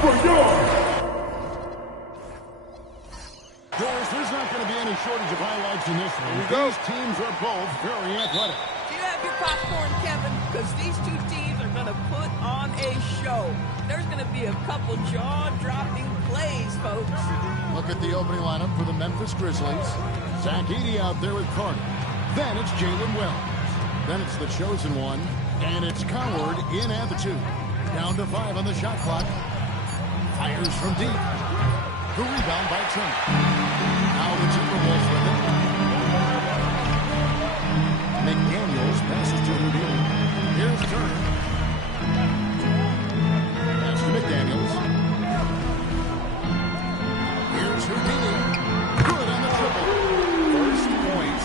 for yards. Doris, there's not going to be any shortage of highlights in this one. These teams are both very athletic. Do you have your popcorn, Kevin? Because these two teams are going to put on a show. There's going to be a couple jaw-dropping plays, folks. Look at the opening lineup for the Memphis Grizzlies. Zach Edey out there with Carter. Then it's Jalen Wells. Then it's the chosen one. And it's Coward in at the 2. Down to 5 on the shot clock. Fires from deep. The rebound by Turner. Now the Timberwolves with it. McDaniels passes to Houdini. Here's Turner. Pass to McDaniels. Here's Houdini. Good on the triple. First points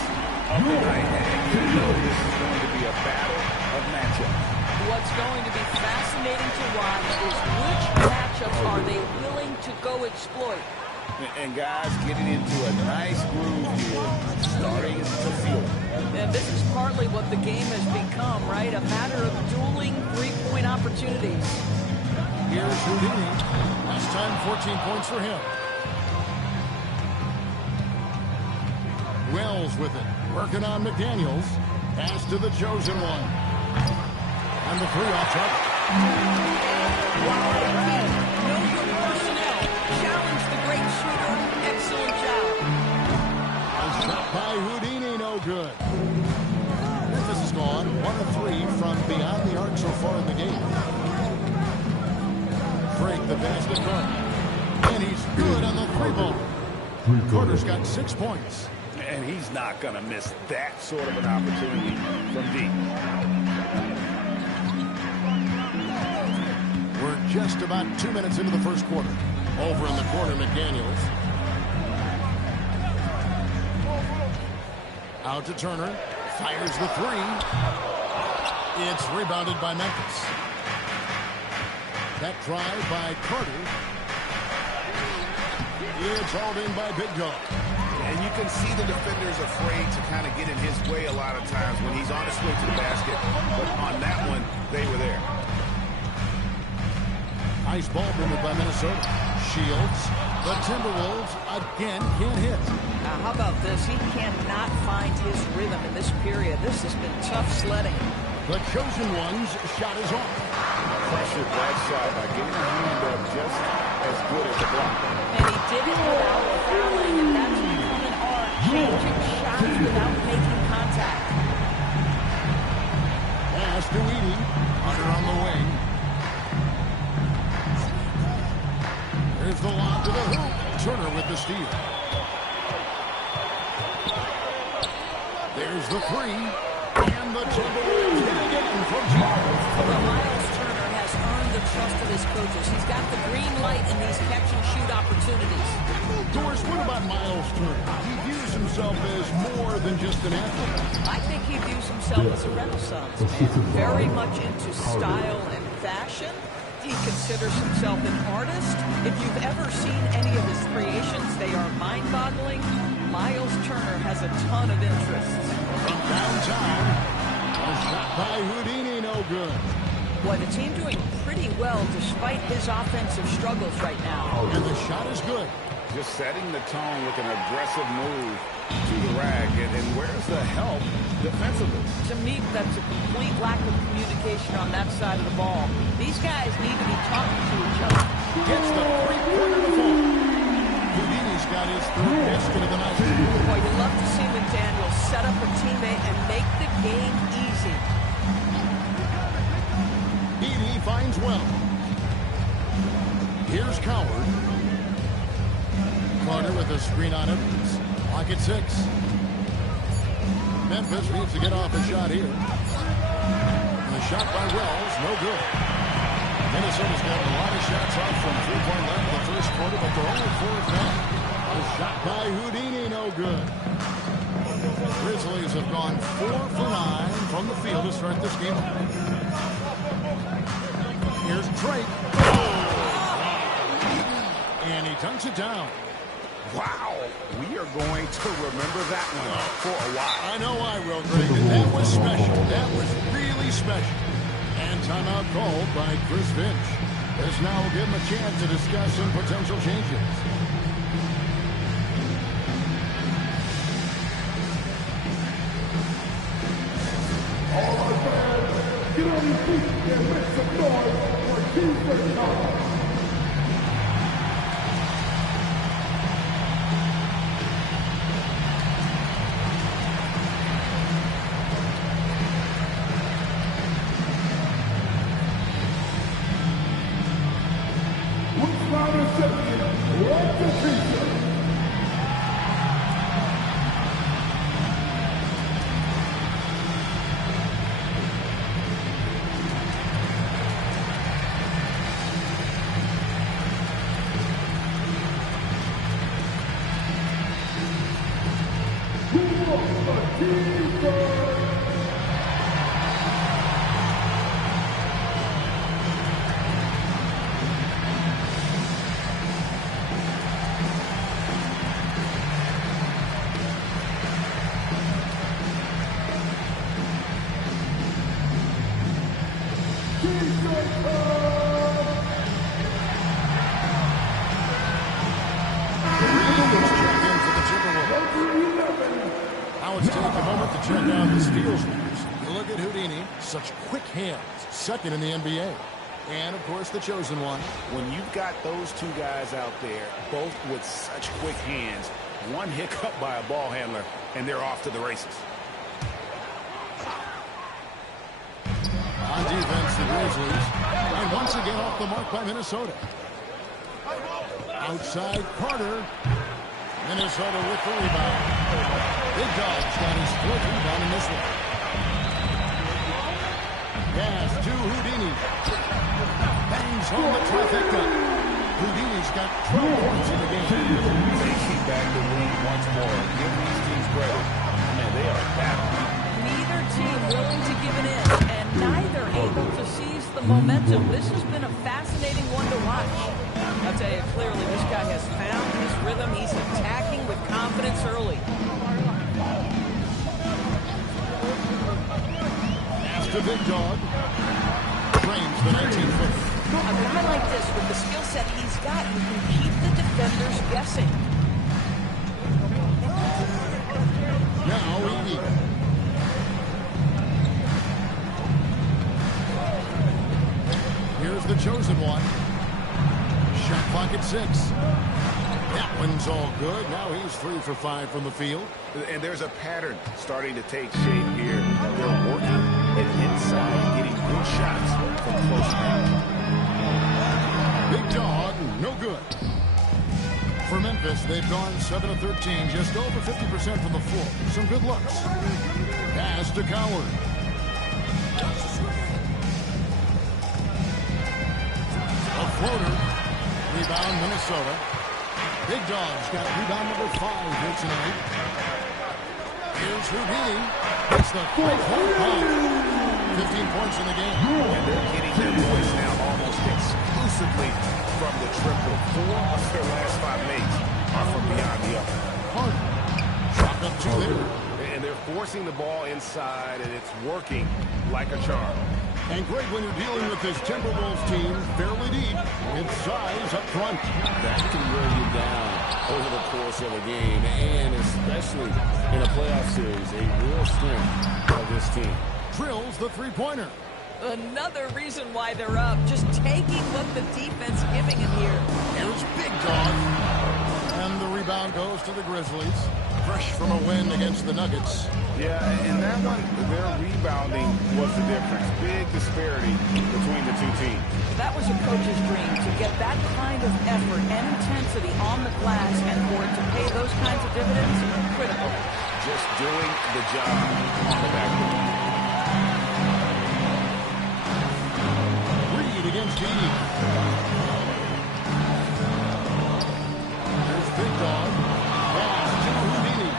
of the night. And you know this is going to be a battle of matchups. What's going to be fascinating to watch is which matchups are they willing to go exploit. And guys getting into a nice groove here, starting to feel it. And this is partly what the game has become, right? A matter of dueling three-point opportunities. Here's Houdini. Last time, 14 points for him. Wells with it. Working on McDaniels. Pass to the chosen one. And the 3 off top. Know your personnel. Challenge the great shooter. Excellent job. A shot by Houdini, no good. Memphis has gone 1 of 3 from beyond the arc so far in the game. Drake the pass to Carter. And he's good on the 3-ball. Carter's got 6 points. And he's not going to miss that sort of an opportunity from deep. We're just about 2 minutes into the first quarter. Over in the corner, McDaniels. Out to Turner. Fires the 3. It's rebounded by Memphis. That drive by Carter. It's hauled in by Big Dog. And you can see the defender's afraid to kind of get in his way a lot of times when he's on his way to the basket. But on that one, they were there. Nice ball movement by Minnesota. Shields. The Timberwolves again can't hit. Now, how about this? He cannot find his rhythm in this period. This has been tough sledding. The chosen one's shot is off. Pressured that shot by getting a hand up just as good as the block. And he did it without fouling, and that's become an art. Changing shots without making contact. Pass to Edey. Hunter on the wing. There's the lob to the hoop. Turner with the steal. There's the 3. And the Timberwolves hit again from Charles. Well, Miles Turner has earned the trust of his coaches. He's got the green light in these catch-and-shoot opportunities. Doris, what about Miles Turner? He views himself as more than just an athlete. I think he views himself as a renaissance man, very much into style and fashion. He considers himself an artist. If you've ever seen any of his creations, they are mind-boggling. Miles Turner has a ton of interests. From downtown, a shot by Houdini, no good. Boy, the team doing pretty well despite his offensive struggles right now. And the shot is good. Just setting the tone with an aggressive move to the rack. And where's the help defensively? To me, that's a complete lack of communication on that side of the ball. These guys need to be talking to each other. Gets the 3-pointer to fall. Houdini's got his 3rd basket of the night. Boy, you love to see McDaniels set up a teammate and make the game easy. Edey finds well. Here's Coward. Carter with a screen on Evans. Pocket 6. Memphis needs to get off a shot here. And the shot by Wells, no good. Minnesota's got a lot of shots off from 3-point line in the first quarter, but they're only 4 of 9. A shot by Houdini, no good. Grizzlies have gone 4 for 9 from the field to start this game. Here's Drake. And he dunks it down. Wow, we are going to remember that one for a while. I know I will, Greg. That was special. That was really special. And timeout called by Chris Finch. This now will give him a chance to discuss some potential changes. All our fans, get on your feet and make some noise for Tuesday night. Now let's take a moment to check out the steals leaders. Look at Houdini, such quick hands, second in the NBA. And, of course, the chosen one. When you've got those two guys out there, both with such quick hands, one hiccup by a ball handler, and they're off to the races. On defense, the Grizzlies. And once again off the mark by Minnesota. Outside, Carter. Minnesota with the rebound. Big Dog's got his fourth rebound in this one. Pass to Houdini. Bangs home the trifecta. Houdini's got 12 points in the game. They keep back the lead once more. Give these teams credit. Man, they are battling. Neither team willing to give it in, and neither able to seize the momentum. This has been a fascinating one to watch. I'll tell you, clearly this guy has found his rhythm. He's attacking with confidence early. Pass to Big Dog. Frames the 19-footer. A guy like this, with the skill set he's got, he can keep the defenders guessing. Now Edey. Here's the chosen one. Shot clock at 6. That one's all good. Now he's 3 for 5 from the field. And there's a pattern starting to take shape here. They're working and inside, getting good shots from close range. Big Dog, no good. For Memphis, they've gone 7 of 13, just over 50% from the floor. Some good looks. Pass to Coward. A floater. Rebound, Minnesota. Big Dog's got rebound number 5 here tonight. Here's Houdini. It's the 5-point ball. 15 points in the game. And they're getting their points now almost exclusively from the triple. 4 of their last 5 mates are from beyond the arc. Hard. Drop up 2 there. And they're forcing the ball inside, and it's working like a charm. And Greg, when you're dealing with this Timberwolves team, fairly deep, it's size up front. That can wear you down over the course of a game, and especially in a playoff series, a real strength of this team. Drills the three-pointer. Another reason why they're up, just taking what the defense giving him here. Here's Big Dog. And the rebound goes to the Grizzlies. Fresh from a win against the Nuggets. Yeah, and that one, their rebounding was the difference. Big disparity between the two teams. That was a coach's dream, to get that kind of effort and intensity on the glass, and for it to pay those kinds of dividends, critical. Just doing the job on the backboard. Reed against Edey. There's Big Dog. Pass to Houdini.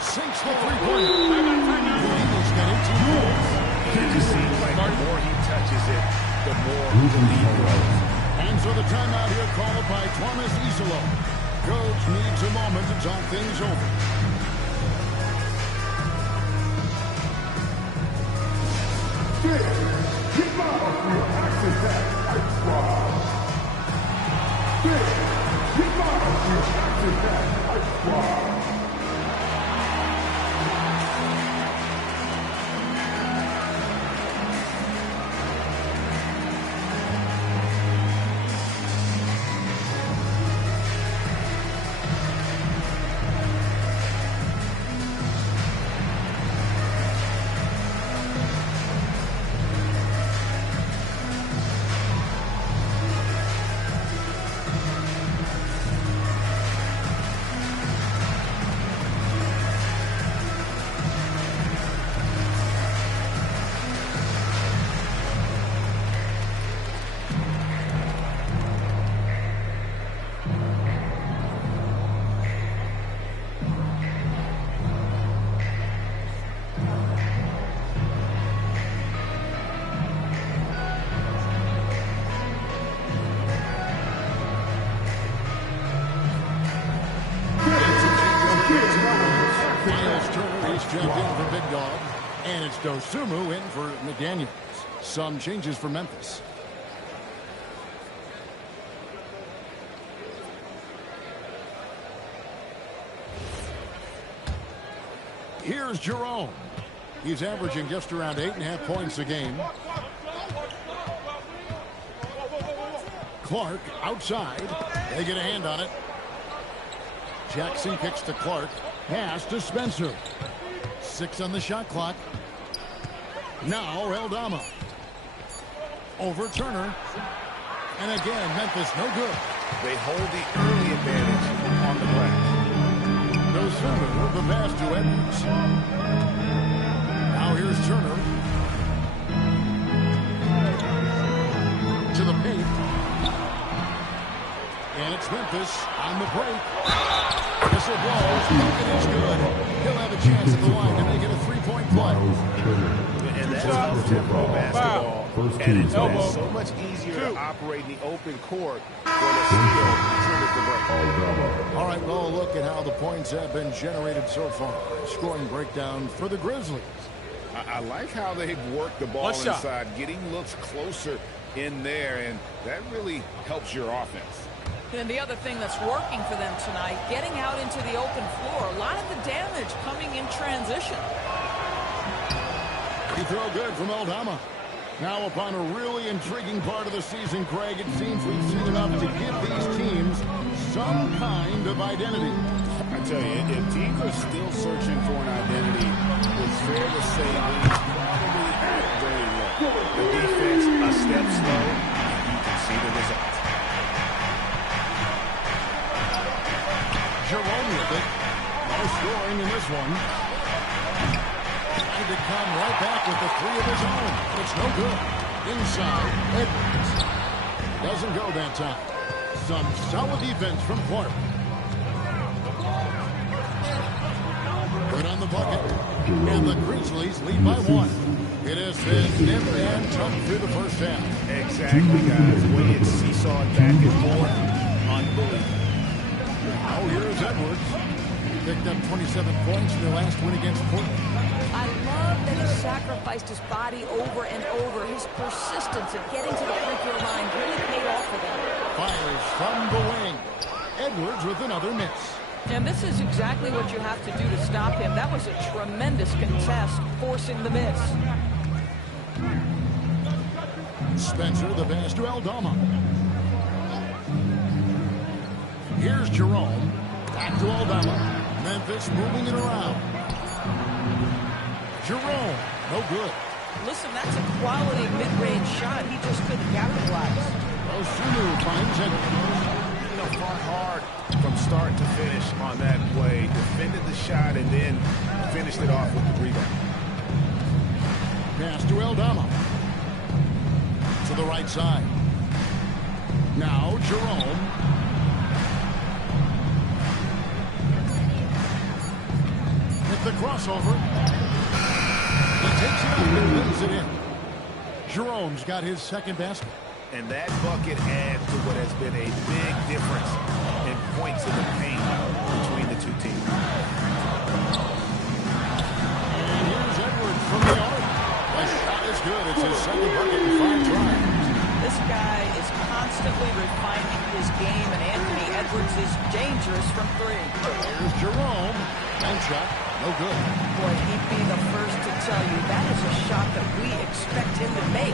Sinks the three-pointer. Houdini's got 18 points. It just seems like the more he touches it, the more the lead grows. And so the timeout here called by Thomas Isolo. Coach needs a moment to talk things over. Keep up your action-packed ice squad. Jumped in for Big Dog, and it's Dosumu in for McDaniels. Some changes for Memphis. Here's Jerome. He's averaging just around 8.5 points a game. Clark outside. They get a hand on it. Jackson kicks to Clark. Pass to Spencer. 6 on the shot clock. Now Eldama. Over Turner. And again, Memphis no good. They hold the early advantage on the glass. Dosumu, the pass to Edwards. Now here's Turner. To the paint. And it's Memphis on the break. Whistle blows. It is good. He'll have a chance at the line to make it a three-point play. And that's up-tempo basketball. And it's so much easier to operate in the open court when a steal triggers the break. All right, well, look at how the points have been generated so far. Scoring breakdown for the Grizzlies. I like how they've worked the ball inside, getting looks closer in there, and that really helps your offense. And the other thing that's working for them tonight, getting out into the open floor. A lot of the damage coming in transition. Free throw good from Eldama. Now upon a really intriguing part of the season, Craig, it seems we've seen enough to give these teams some kind of identity. I tell you, if teams are still searching for an identity, it's fair to say he's probably very low. The defense a step slow, you can see the result. Jerome with it. No scoring in this one. Trying to come right back with the three of his own. It's no good. Inside, Edwards. Doesn't go that time. Some solid defense from Clark. Right on the bucket. And the Grizzlies lead by 1. It has been nip and tuck through the first half. Exactly, guys. The way it's seesawed back and forth, unbelievable. Now here's Edwards. Picked up 27 points in their last win against Portland. I love that he sacrificed his body over and over. His persistence at getting to the free throw line really paid off for them. Fires from the wing. Edwards with another miss. And this is exactly what you have to do to stop him. That was a tremendous contest, forcing the miss. Spencer, the pass to Eldama. Here's Jerome. Back to Eldama. Memphis moving it around. Jerome, no good. Listen, that's a quality mid-range shot. He just couldn't capitalize. Dosumu finds it. Fought hard from start to finish on that play. Defended the shot and then finished it off with the rebound. Pass to Eldama. To the right side. Now Jerome. With the crossover. He takes it up and lays it in. Jerome's got his second basket. And that bucket adds to what has been a big difference in points in the paint between the two teams. And here's Edwards from the arc. The shot is good. It's his second bucket in 5 tries. This guy is constantly constantly refining his game, and Anthony Edwards is dangerous from three. Here's Jerome. Bank shot. No good. Boy, he'd be the first to tell you that is a shot that we expect him to make.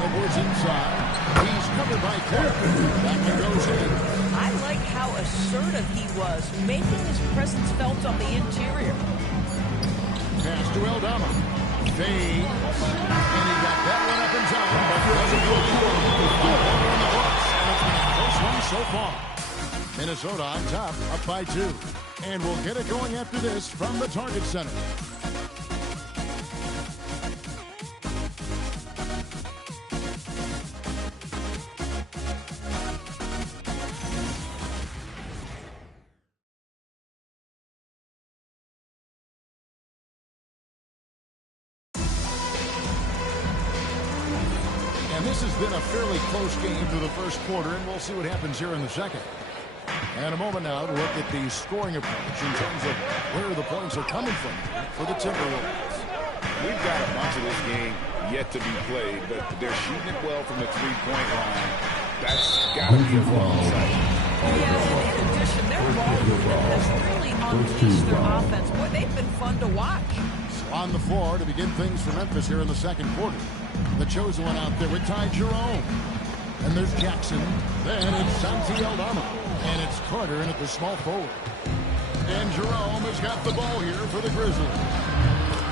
Edwards inside. He's covered by Clark. That one goes in. I like how assertive he was, making his presence felt on the interior. Pass to Eldama. Fades. And he got that one up in time, but doesn't go through. On the books, and it's been a close one so far. Minnesota on top, up by 2. And we'll get it going after this from the Target Center. And this has been a fairly close game through the first quarter, and we'll see what happens here in the second. And a moment now to look at the scoring approach in terms of where the points are coming from for the Timberwolves. We've got a bunch of this game yet to be played, but they're shooting it well from the three-point line. That's got to be a long sight. Yeah, and in addition, their ball movement has really unleashed their offense. Boy, they've been fun to watch. On the floor to begin things for Memphis here in the second quarter. The chosen one out there with Ty Jerome. And there's Jackson. Then it's Santi Aldama. And it's Carter in at the small forward. And Jerome has got the ball here for the Grizzlies.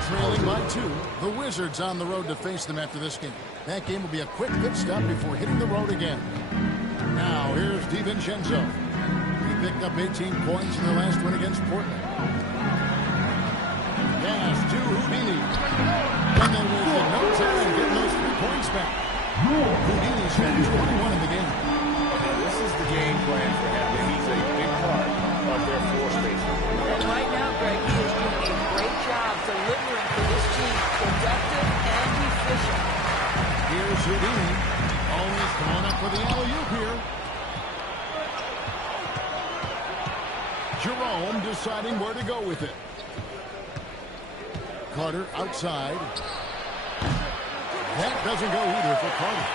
Trailing by 2. The Wizards on the road to face them after this game. That game will be a quick pit stop before hitting the road again. Now here's DiVincenzo. He picked up 18 points in their last win against Portland. Pass to Houdini. And then with no time getting those 3 points back. Houdini's got 21 in the game. And this is the game plan for him, and he's a big part of their floor spacing. And right now, Greg, he is doing a great job delivering for this team, productive and efficient. Here's Houdini. Always coming up for the alley-oop here. Jerome deciding where to go with it. Carter outside. That doesn't go either for Carter.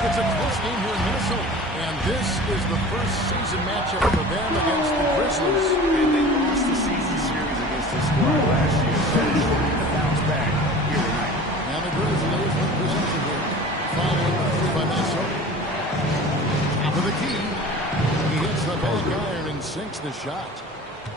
It's a close game here in Minnesota, and this is the first season matchup for them against the Grizzlies. And they lost the season series against this squad last year, so they're looking to bounce back here tonight. And the Grizzlies with possession here, following through by Minnesota. Top of the key. He hits the back iron and sinks the shot.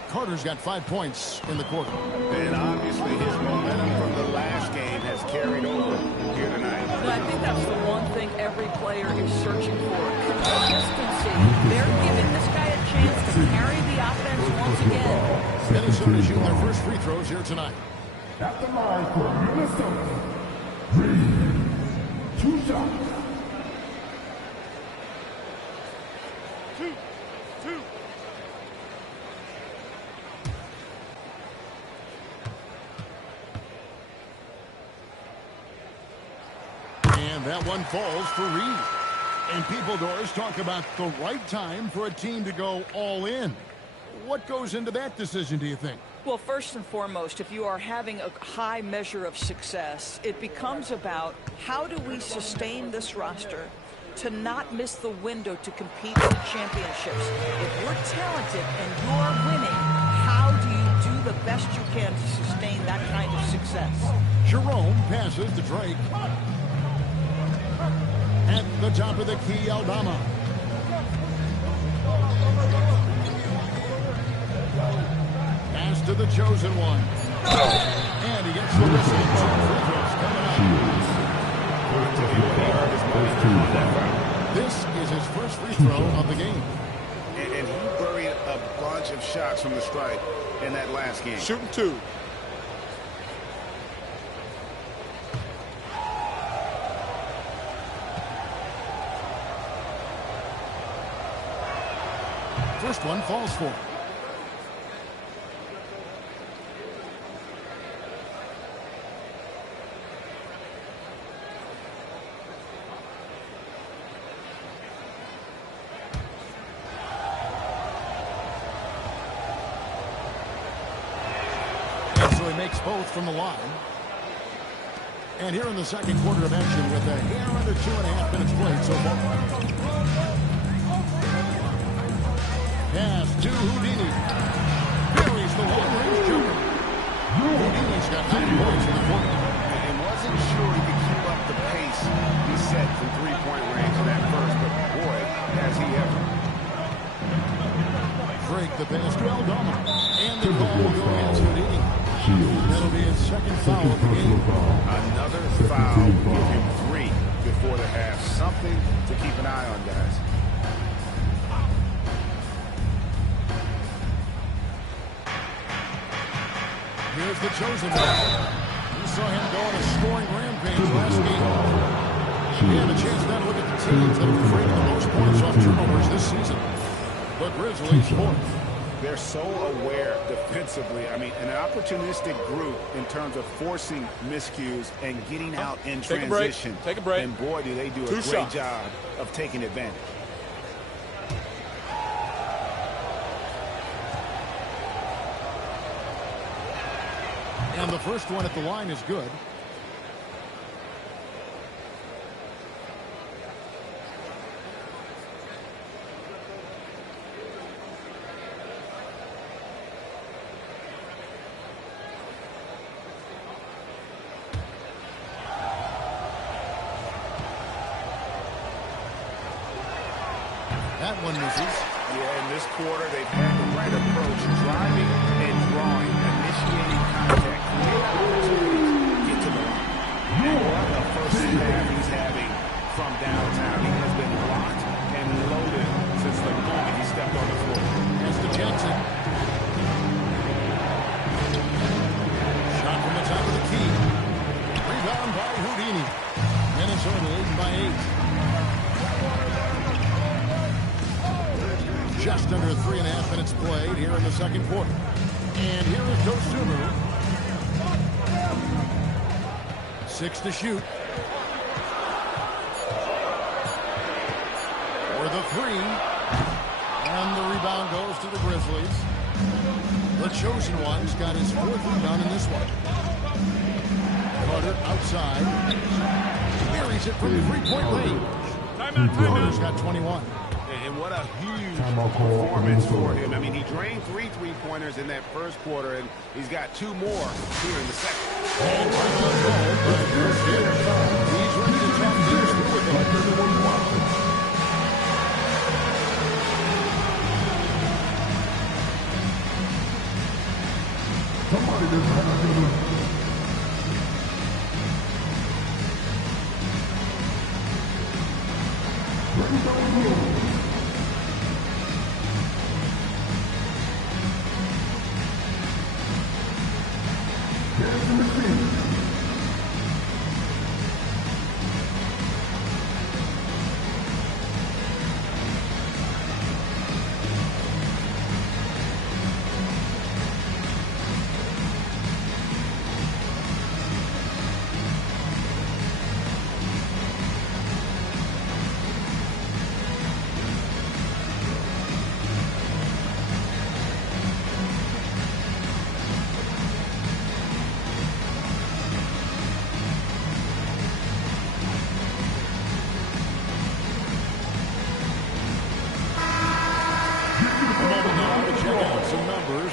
Carter's got 5 points in the quarter. And obviously his momentum from the last game has carried over here tonight. But I think that's the one thing every player is searching for. Consistency. They're giving this guy a chance to carry the offense once again. Minnesota shooting their first free throws here tonight. At the line for Minnesota. Reed. 2 shots. Two. And that one falls for Reed. And people, Doris, talk about the right time for a team to go all in. What goes into that decision, do you think? Well, first and foremost, if you are having a high measure of success, it becomes about how do we sustain this roster to not miss the window to compete for championships. If you're talented and you're winning, how do you do the best you can to sustain that kind of success? Jerome passes to Drake. At the top of the key, Aldama. Pass to the chosen one. And he gets the whistle. 2 free throws coming up. This is his first free throw of the game. And he buried a bunch of shots from the stripe in that last game. Shooting 2. First one falls for him. And so he makes both from the line. And here in the second quarter of action with a hair under 2.5 minutes played so far. Pass to Houdini. Buries the long-range jumper. Houdini's got 9 points in the quarter. And wasn't sure he could keep up the pace he set from three-point range in that first, but boy, has he ever. Drake the pass to Aldama. And the ball will go against Houdini. That'll be his second foul of the game. Another foul, give him 3 before the half. Something to keep an eye on, guys. Here's the chosen one. We saw him go on a scoring rampage last game. We have a chance now to look at the teams that have created the most points off turnovers this season. The Grizzlies fourth. They're so aware defensively. I mean, an opportunistic group in terms of forcing miscues and getting out in transition. Take a break. And boy, do they do a great job of taking advantage. And the first one at the line is good. That one misses. Yeah, in this quarter, they've had the right approach, driving and drawing, initiating contact, create opportunities, get to the line. And what a first half he's having from downtown. He has been locked and loaded since the moment he stepped on the floor. As to Jackson. Shot from the top of the key. Rebound by Houdini. Minnesota leading by 8. Just under 3.5 minutes played here in the second quarter. And here is Dosunmu. 6 to shoot. For the 3. And the rebound goes to the Grizzlies. The chosen one's got his 4th rebound in this one. Carter outside. Buries it from the 3-point range. Carter's got 21. And what a huge performance for him. I mean, he drained 3 3-pointers in that first quarter, and he's got 2 more here in the second. And he's ready to talk things through with him. Somebody just had to do it.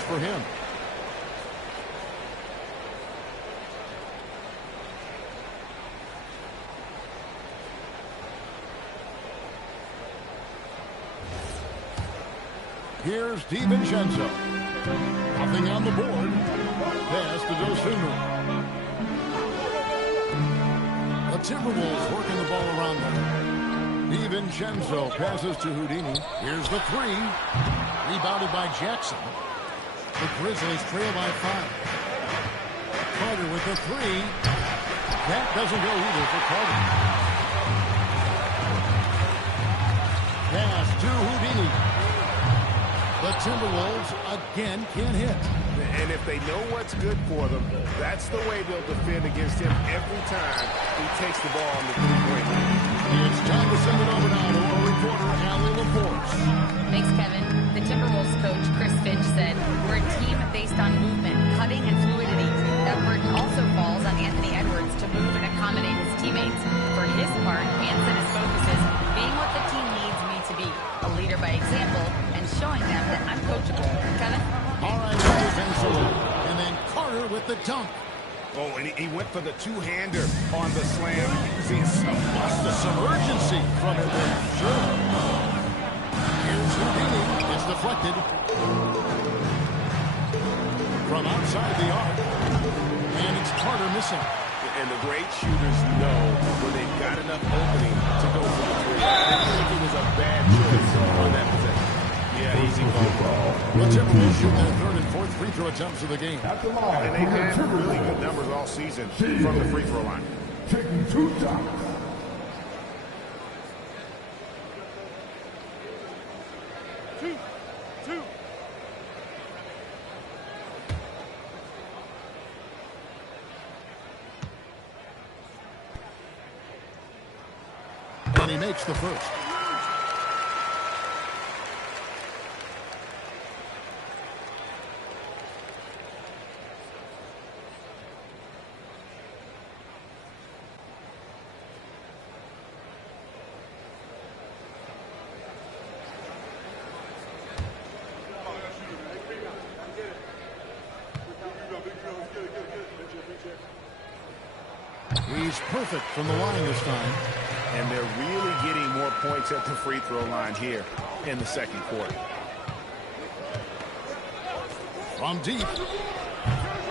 For him. Here's DiVincenzo. Nothing on the board. Pass to Dosunmu. The Timberwolves working the ball around them. DiVincenzo passes to Houdini. Here's the 3. Rebounded by Jackson. The Grizzlies trail by 5. Carter with the 3. That doesn't go either for Carter. Pass to Houdini. The Timberwolves again can't hit. And if they know what's good for them, that's the way they'll defend against him every time he takes the ball on the 3-point line. It's time to send it over now to our reporter, Allie LaForce. Thanks, Kevin. The Timberwolves coach, Chris Finch, said, "We're a team based on movement, cutting, and fluidity. That burden also falls on Anthony Edwards to move in a the dunk. Oh, and he went for the two-hander on the slam. See, Some urgency from him there. Sure. Here's Houdini. It's deflected. From outside the arc. And it's Carter missing. And the great shooters know when they've got enough opening to go for the three. I didn't think it was a bad choice on that possession. Yeah, easy ball. The Timberwolves shoot their third and fourth free throw attempts of the game. At the line, And they've had really good numbers all season from the free throw line. taking 2 shots. And he makes the first. He's perfect from the line this time. And they're really getting more points at the free throw line here in the second quarter. From deep.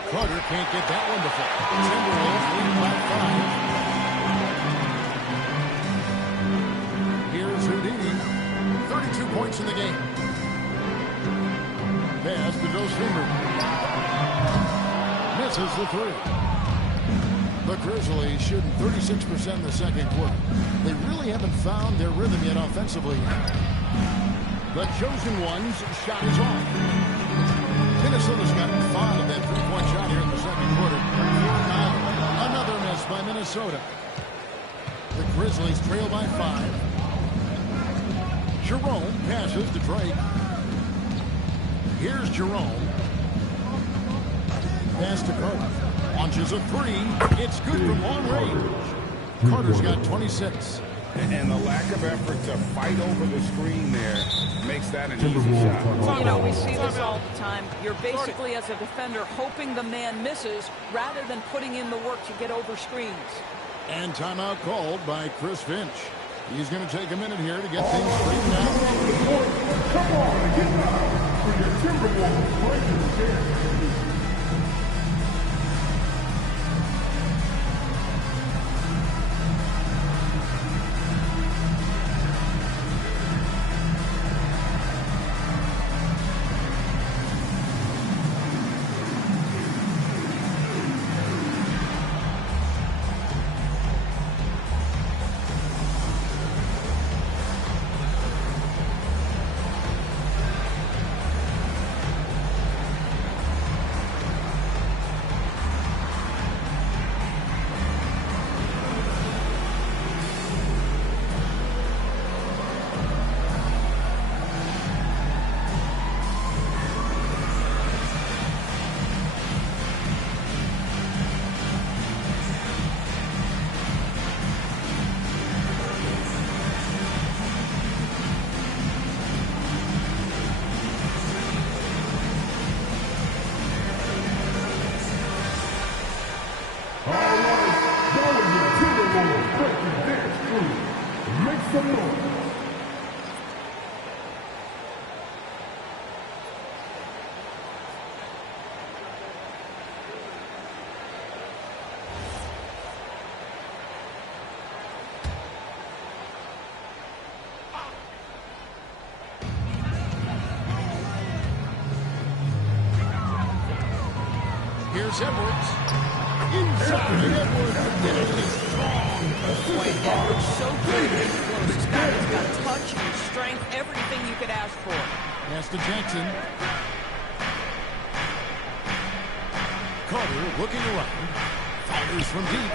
Carter can't get that one to fall. Timberwolves lead by 5. Here's Houdini. 32 points in the game. Pass to Dosunmu. Misses the three. The Grizzlies shooting 36% in the second quarter. They really haven't found their rhythm yet offensively. The chosen one's shot is off. Minnesota's gotten fond of that three-point shot here in the second quarter. Another miss by Minnesota. The Grizzlies trail by 5. Jerome passes to Drake. Here's Jerome. Pass to Carter. Launches a three. It's good from long range. Carter's got 26. And the lack of effort to fight over the screen there makes that an easy shot. You know, we see this all the time. You're basically, as a defender, hoping the man misses rather than putting in the work to get over screens. And timeout called by Chris Finch. He's going to take a minute here to get things straightened out. Come on, get down for your Timberwolves breaking chance. Here's Edwards. Inside Edwards. Finishes strong. Boy, Edwards so good and close. He's got touch and strength, everything you could ask for. Pass to Jackson. Carter looking around. Fires from deep.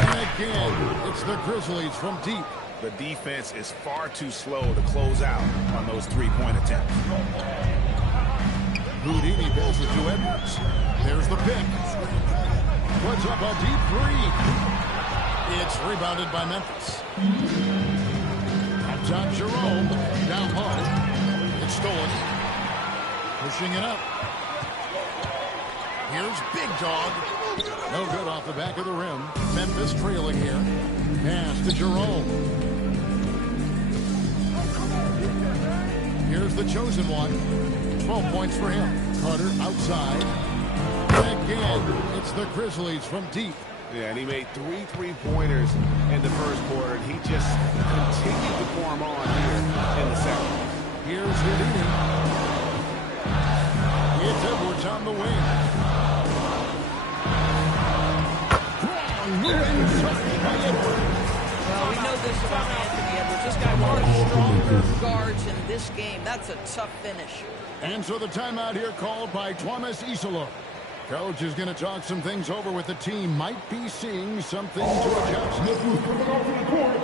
And again, it's the Grizzlies from deep. The defense is far too slow to close out on those three-point attempts. Houdini passes to Edwards. There's the pick. Puts up a deep three. It's rebounded by Memphis. Up top, Jerome. Down low. It's stolen. Pushing it up. Here's Big Dog. No good off the back of the rim. Memphis trailing here. Pass to Jerome. Here's the chosen one. 12 points for him. Carter outside. Again, it's the Grizzlies from deep. Yeah, and he made 3 3-pointers in the first quarter. He just continued to pour them on here in the second. Here's Houdini. It's Edwards on the wing. Well, we know this about Anthony Edwards. This guy, one of the stronger guards in this game. That's a tough finish. And so the timeout here called by Thomas Isolo. Coach is going to talk some things over with the team. Might be seeing something to adjust. Look who's coming off in the court.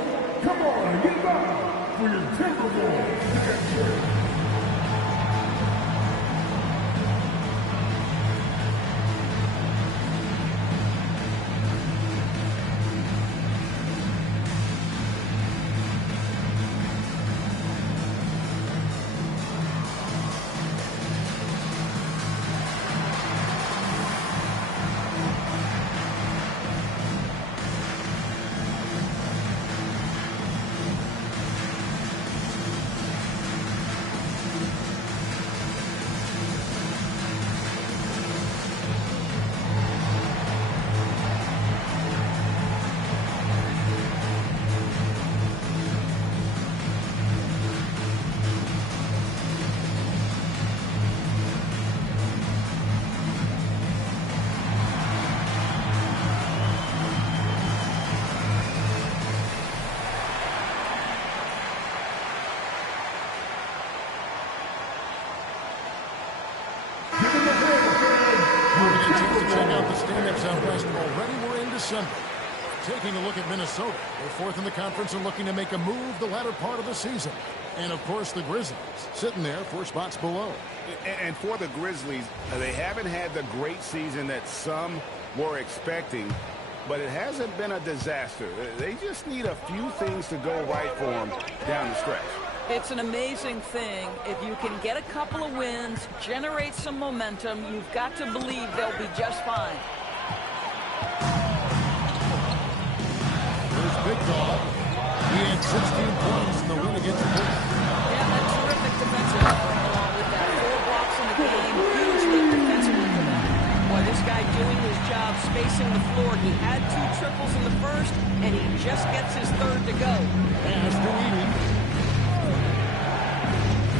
Come on, get back for your Timberwolves. Check out the standings out west. Already we're in December. Taking a look at Minnesota. They're fourth in the conference and looking to make a move the latter part of the season. And, of course, the Grizzlies sitting there 4 spots below. And for the Grizzlies, they haven't had the great season that some were expecting, but it hasn't been a disaster. They just need a few things to go right for them down the stretch. It's an amazing thing. If you can get a couple of wins, generate some momentum, you've got to believe they'll be just fine. Here's Big Dog. He had 16 points in the win against the Bulls. Yeah, that terrific defensive effort along with that 4 blocks in the game. Huge lead defensively for them. Boy, this guy doing his job spacing the floor. He had 2 triples in the first, and he just gets his 3rd to go. Pass to Edie.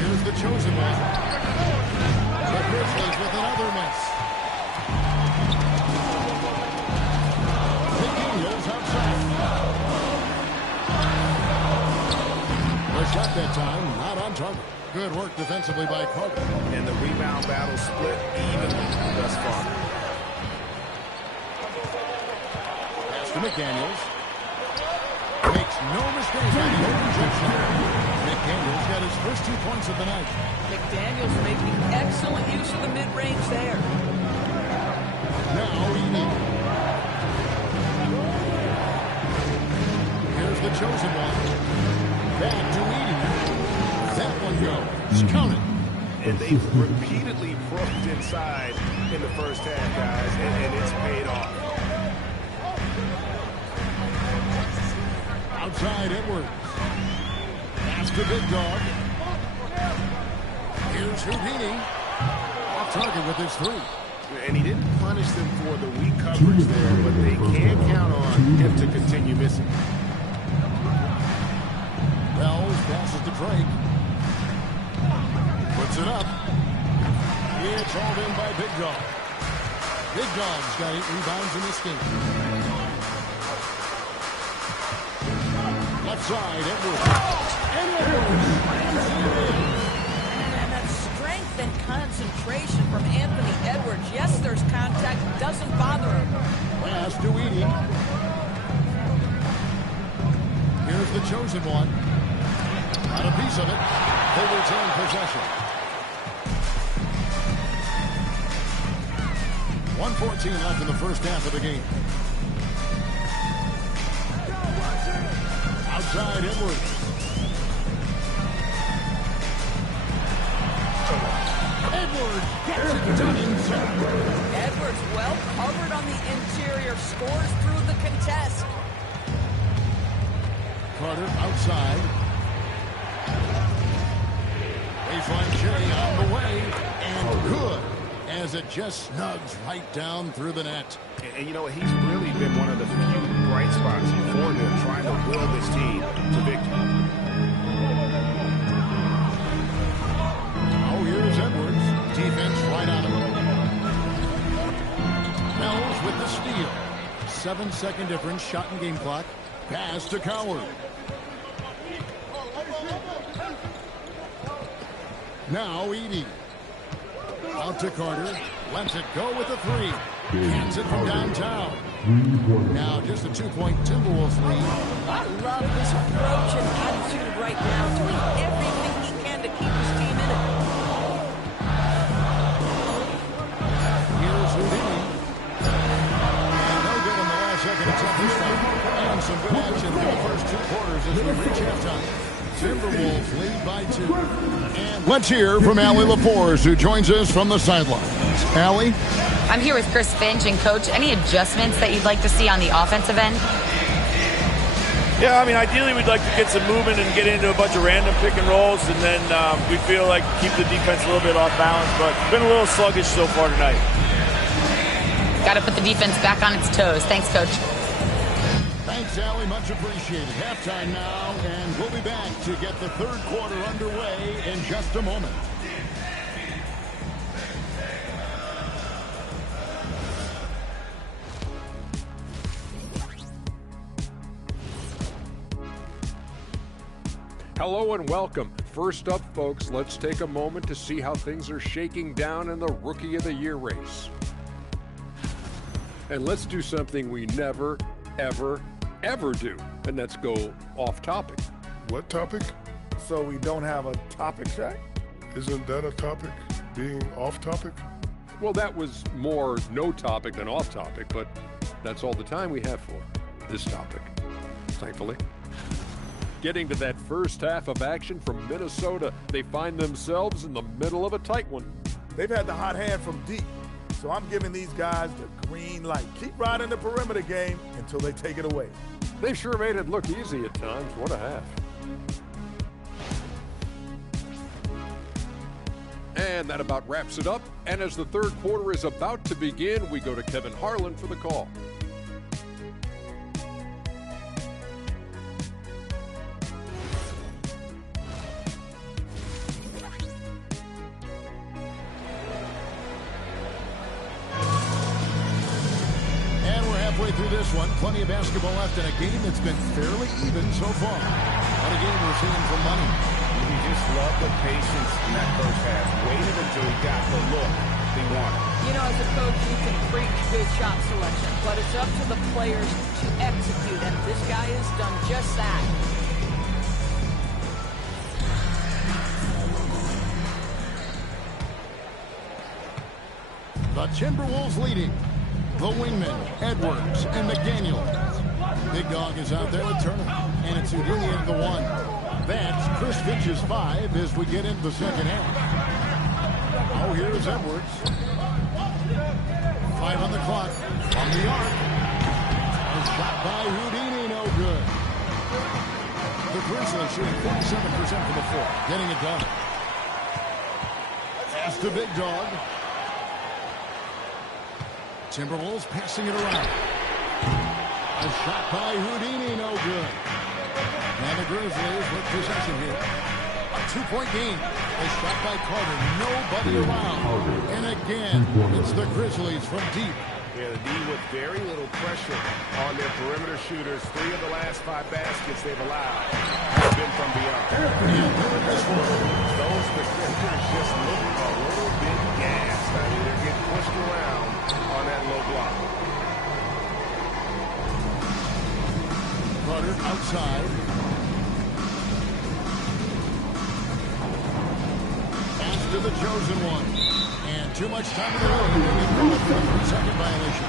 Here's the chosen one. The Grizzlies with another miss. McDaniels outside. The shot that time, not on target. Good work defensively by Carter. And the rebound battle split evenly thus far. Pass to McDaniels. Makes no mistake on the open jump. McDaniels got his first 2 points of the night. McDaniels making excellent use of the mid-range there. Now Edie. Here's the chosen one. Back to Edie. That one goes. Count it. And they repeatedly broke inside in the first half, guys, and it's paid off. Outside Edwards. Pass to Big Dog. Here's Houdini. Off target with his 3. And he didn't punish them for the weak coverage there, but they can count on him to continue missing. Wells passes to Drake. Puts it up. It's hauled in by Big Dog. Big Dog's got 8 rebounds in this game. Left side, Edwards. And Edwards. And that strength and concentration from Anthony Edwards. Yes, there's contact. Doesn't bother him. Pass to Edie. Here's the chosen one. Got a piece of it. They retain possession. 1:14 left in the first half of the game. Outside Edwards. Edwards gets it done inside. Edwards, well covered on the interior, scores through the contest. Carter outside. Baseline J on the way, and good, as it just snugs right down through the net. And you know, he's really been one of the few bright spots for them, trying to will this team to victory. Oh, here's Edwards. Defense right on him. Mills with the steal. 7-second difference, shot and game clock. Pass to Coward. Now Edey. Out to Carter. Lets it go with a three. Hands it from downtown. Now just a 2-point Timberwolves lead. I love his approach and attitude right now, doing everything he can to keep his team in it. Here's Houdini. And no good in the last second attempt this time. And some good action through the first 2 quarters as we reach halftime. Timberwolves lead by 2. And let's hear from Allie LaForce, who joins us from the sidelines. Allie? I'm here with Chris Finch. And, Coach, any adjustments that you'd like to see on the offensive end? Yeah, I mean, ideally we'd like to get some movement and get into a bunch of random pick and rolls, and then we feel like keep the defense a little bit off balance, but it's been a little sluggish so far tonight. Got to put the defense back on its toes. Thanks, Coach. Thanks, Allie. Much appreciated. Halftime now, and we'll be back to get the third quarter underway in just a moment. Hello and welcome. First up, folks, let's take a moment to see how things are shaking down in the Rookie of the Year race. And let's do something we never, ever do, and that's go off topic. What topic? So we don't have a topic, Shaq? Isn't that a topic? Being off topic? Well, that was more no topic than off topic, but that's all the time we have for this topic, thankfully. Getting to that first half of action from Minnesota, they find themselves in the middle of a tight one. They've had the hot hand from deep, so I'm giving these guys the green light. Keep riding the perimeter game until they take it away. They sure made it look easy at times. What a half. And that about wraps it up. And as the third quarter is about to begin, we go to Kevin Harlan for the call. Through this one, plenty of basketball left in a game that's been fairly even so far. What a game we're seeing from Money. We just love the patience in that first half. Waited until he got the look he wanted. You know, as a coach, you can preach good shot selection, but it's up to the players to execute, and this guy has done just that. The Timberwolves leading. The wingmen, Edwards and McDaniel. Big Dog is out there with Turner. And it's Houdini at the 1. That's Chris Finch's 5 as we get into the second half. Oh, here's Edwards. 5 on the clock. From the arc. A shot by Houdini, no good. The Grizzlies shooting 47% from the floor. Getting it done. Pass to Big Dog. Timberwolves passing it around. A shot by Houdini, no good. And the Grizzlies with possession here. A 2-point game. A shot by Carter, nobody around. And again, it's the Grizzlies from deep. Yeah, the D with very little pressure on their perimeter shooters. 3 of the last 5 baskets they've allowed have been from beyond. Those defenders just look a little bit gassed. I mean, they're getting pushed around on that low block. Carter outside. Pass to the chosen one. And too much time in the lead. 3-second violation.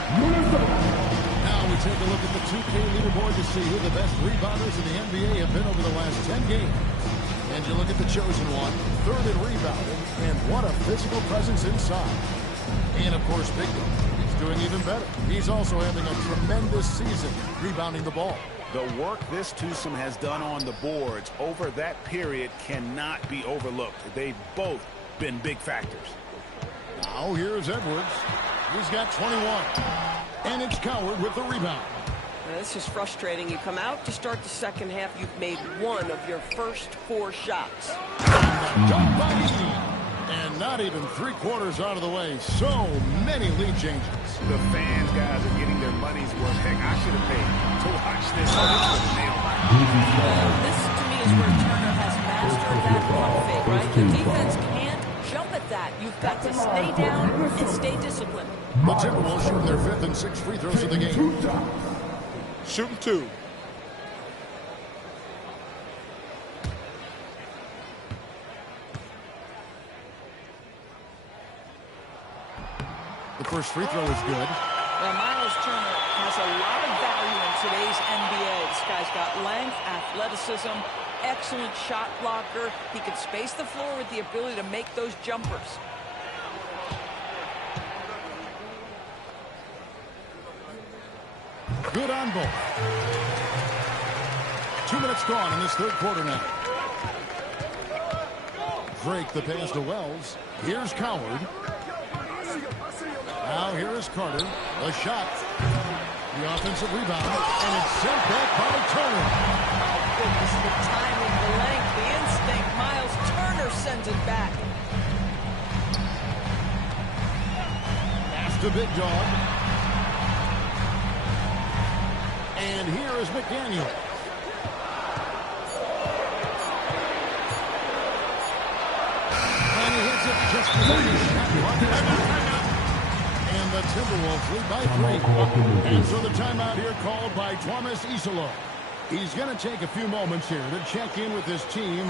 Now we take a look at the 2K leaderboard to see who the best rebounders in the NBA have been over the last 10 games. And you look at the chosen one, 3rd in rebounding, and what a physical presence inside. And of course, Big Dog. doing even better. He's also having a tremendous season rebounding the ball. The work this twosome has done on the boards over that period cannot be overlooked. They've both been big factors. Now here's Edwards. He's got 21. And it's Coward with the rebound. Now, this is frustrating. You come out to start the second half, you've made one of your first 4 shots. Dunk by Edie. And not even 3/4 out of the way. So many lead changes. The fans, guys, are getting their money's worth. Heck, I should have paid to watch this. Oh, this was nailed. This, to me, is where Turner has mastered that pump fake, right? The defense can't jump at that. You've got to stay down and stay disciplined. The Timberwolves shooting their 5th and 6th free throws of the game. Shooting 2. The first free throw is good. Well, Miles Turner has a lot of value in today's NBA. This guy's got length, athleticism, excellent shot blocker. He can space the floor with the ability to make those jumpers. Good on both. 2 minutes gone in this 3rd quarter now. Drake the pass to Wells. Here's Coward. Now here is Carter. A shot. The offensive rebound. And it's sent back by Turner. Oh, goodness, the timing, the length, the instinct. Miles Turner sends it back. Pass to Big Dog. And here is McDaniel. And he hits it just before the shot clock. And the Timberwolves lead by 3. And so the timeout here called by Thomas Isolo. He's going to take a few moments here to check in with his team and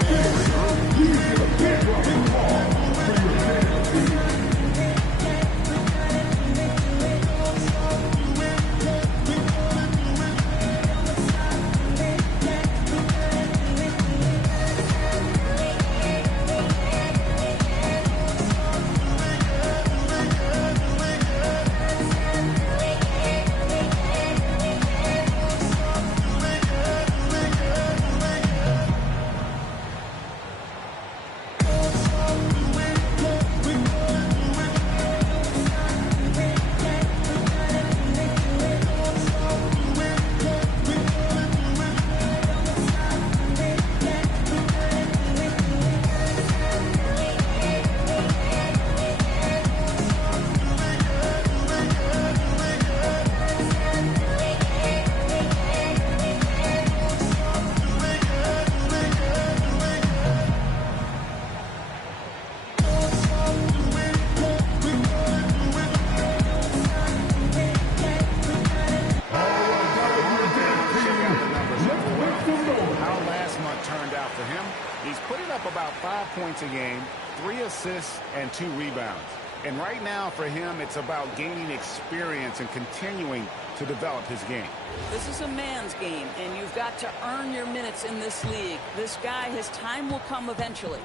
a game, 3 assists, and 2 rebounds. And right now for him, it's about gaining experience and continuing to develop his game. This is a man's game, and you've got to earn your minutes in this league. This guy, his time will come eventually.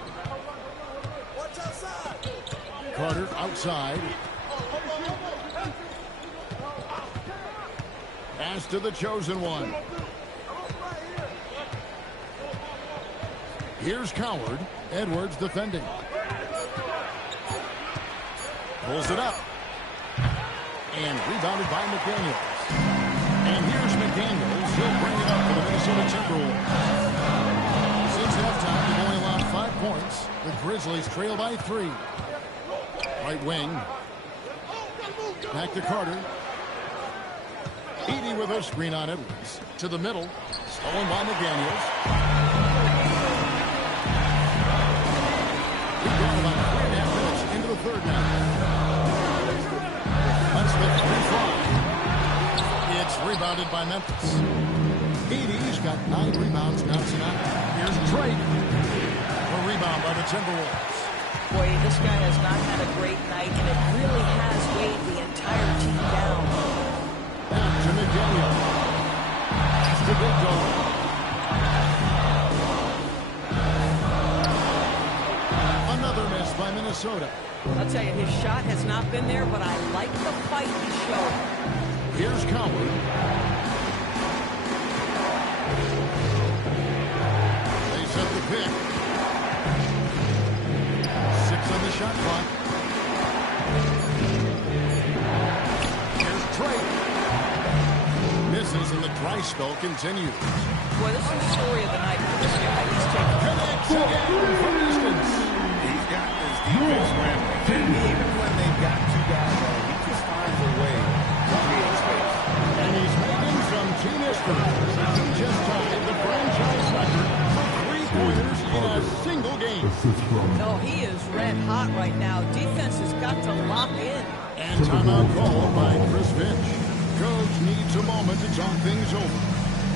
Carter outside. Pass to the chosen one. Here's Coward. Edwards defending. Pulls it up. And rebounded by McDaniels. And here's McDaniels. He'll bring it up for the Minnesota Timberwolves. Since halftime, they've only allowed 5 points. The Grizzlies trail by 3. Right wing. Back to Carter. Edie with a screen on Edwards. To the middle. Stolen by McDaniels. We've got about 3.5 minutes into the 3rd now. That's the 3-5. It's rebounded by Memphis. Edie's got 9 rebounds now tonight. Here's Drake. A rebound by the Timberwolves. Boy, this guy has not had a great night, and it really has weighed the entire team down. Back to McDaniel. That's the big dog. Another miss by Minnesota. I'll tell you, his shot has not been there, but I like the fight he showed. Here's Coward. They set the pick. 6 on the shot clock. Here's Trey. Misses, and the dry spell continues. Boy, this is the story of the night for this guy. He's taking Connects again from distance. He's got his defense rambling. And even when they've got 2 guys on him, he just finds a way to create space. And he's making some team history. He just tied the franchise record for 3-pointers in a single game. No, he is red hot right now. Defense has got to lock in. And timeout called by Chris Finch. Coach needs a moment to talk things over.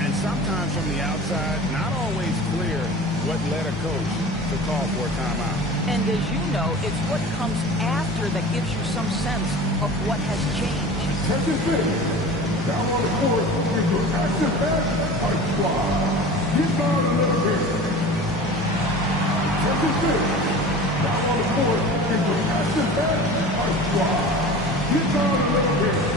And sometimes from the outside, not always clear what led a coach to call for a timeout. And as you know, it's what comes after that gives you some sense of what has changed. Second base. Down on the court with your action back, I try. Get down a little bit. Second base. Down on the court with your action back, I try. Get down a little bit.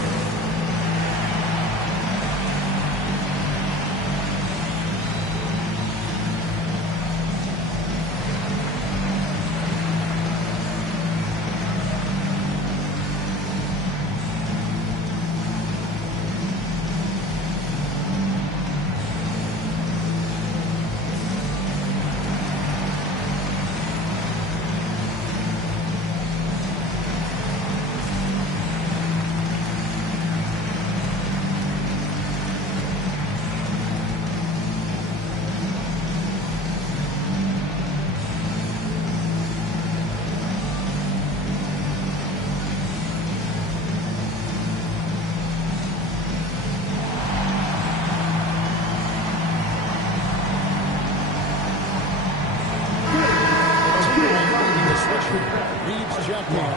Leads Jeff Moore.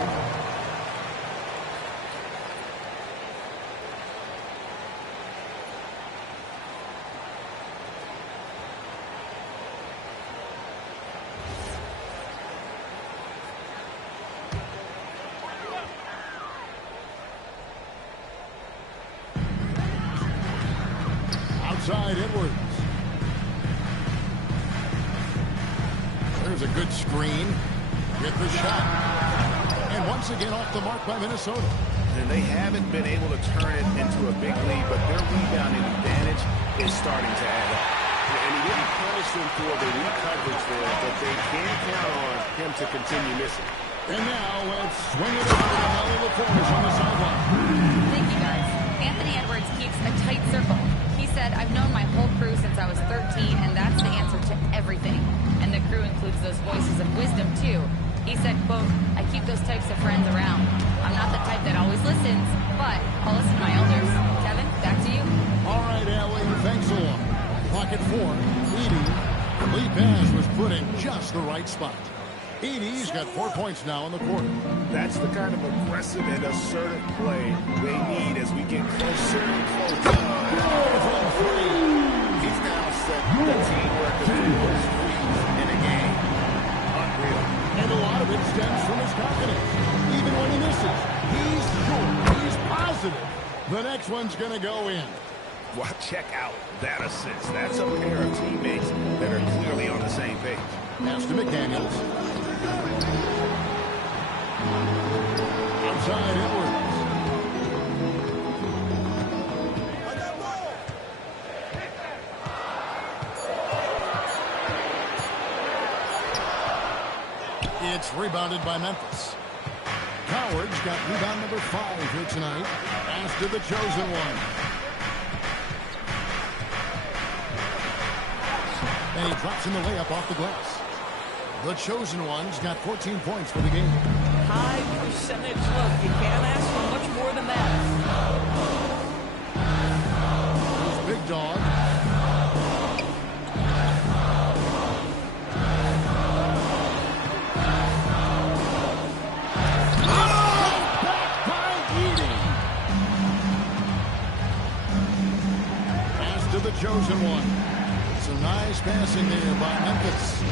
Outside Edwards. There's a good screen. Get the shot. And once again off the mark by Minnesota. And they haven't been able to turn it into a big lead, but their rebounding advantage is starting to add up. And he didn't punish them for the recoverage there, but they can count on him to continue missing. And now let's swing it over to Holly LaForge on the sideline. Thank you, guys. Anthony Edwards keeps a tight circle. He said, I've known my whole crew since I was 13, and that's the answer to everything. And the crew includes those voices of wisdom, too. He said, quote, I keep those types of friends around. I'm not the type that always listens, but I'll listen to my elders. Kevin, back to you. All right, Allie, thanks a lot. Pocket 4, Edie. The lead pass was put in just the right spot. Edie's got 4 points now in the quarter. That's the kind of aggressive and assertive play they need as we get closer and closer. From 3. He's now set the team record for most threes in a game. Unreal. And a lot of it stems from his confidence. Even when he misses, he's sure, he's positive. The next one's going to go in. Well, check out that assist. That's a pair of teammates that are clearly on the same page. Pass to McDaniels. Outside Edwards. It's rebounded by Memphis. Coward's got rebound number 5 here tonight. Pass to the chosen one. And he drops in the layup off the glass. The chosen one's got 14 points for the game. High percentage look. You can't ask for much more than that. Here's Big Dog. The chosen one. Some nice passing there by Memphis.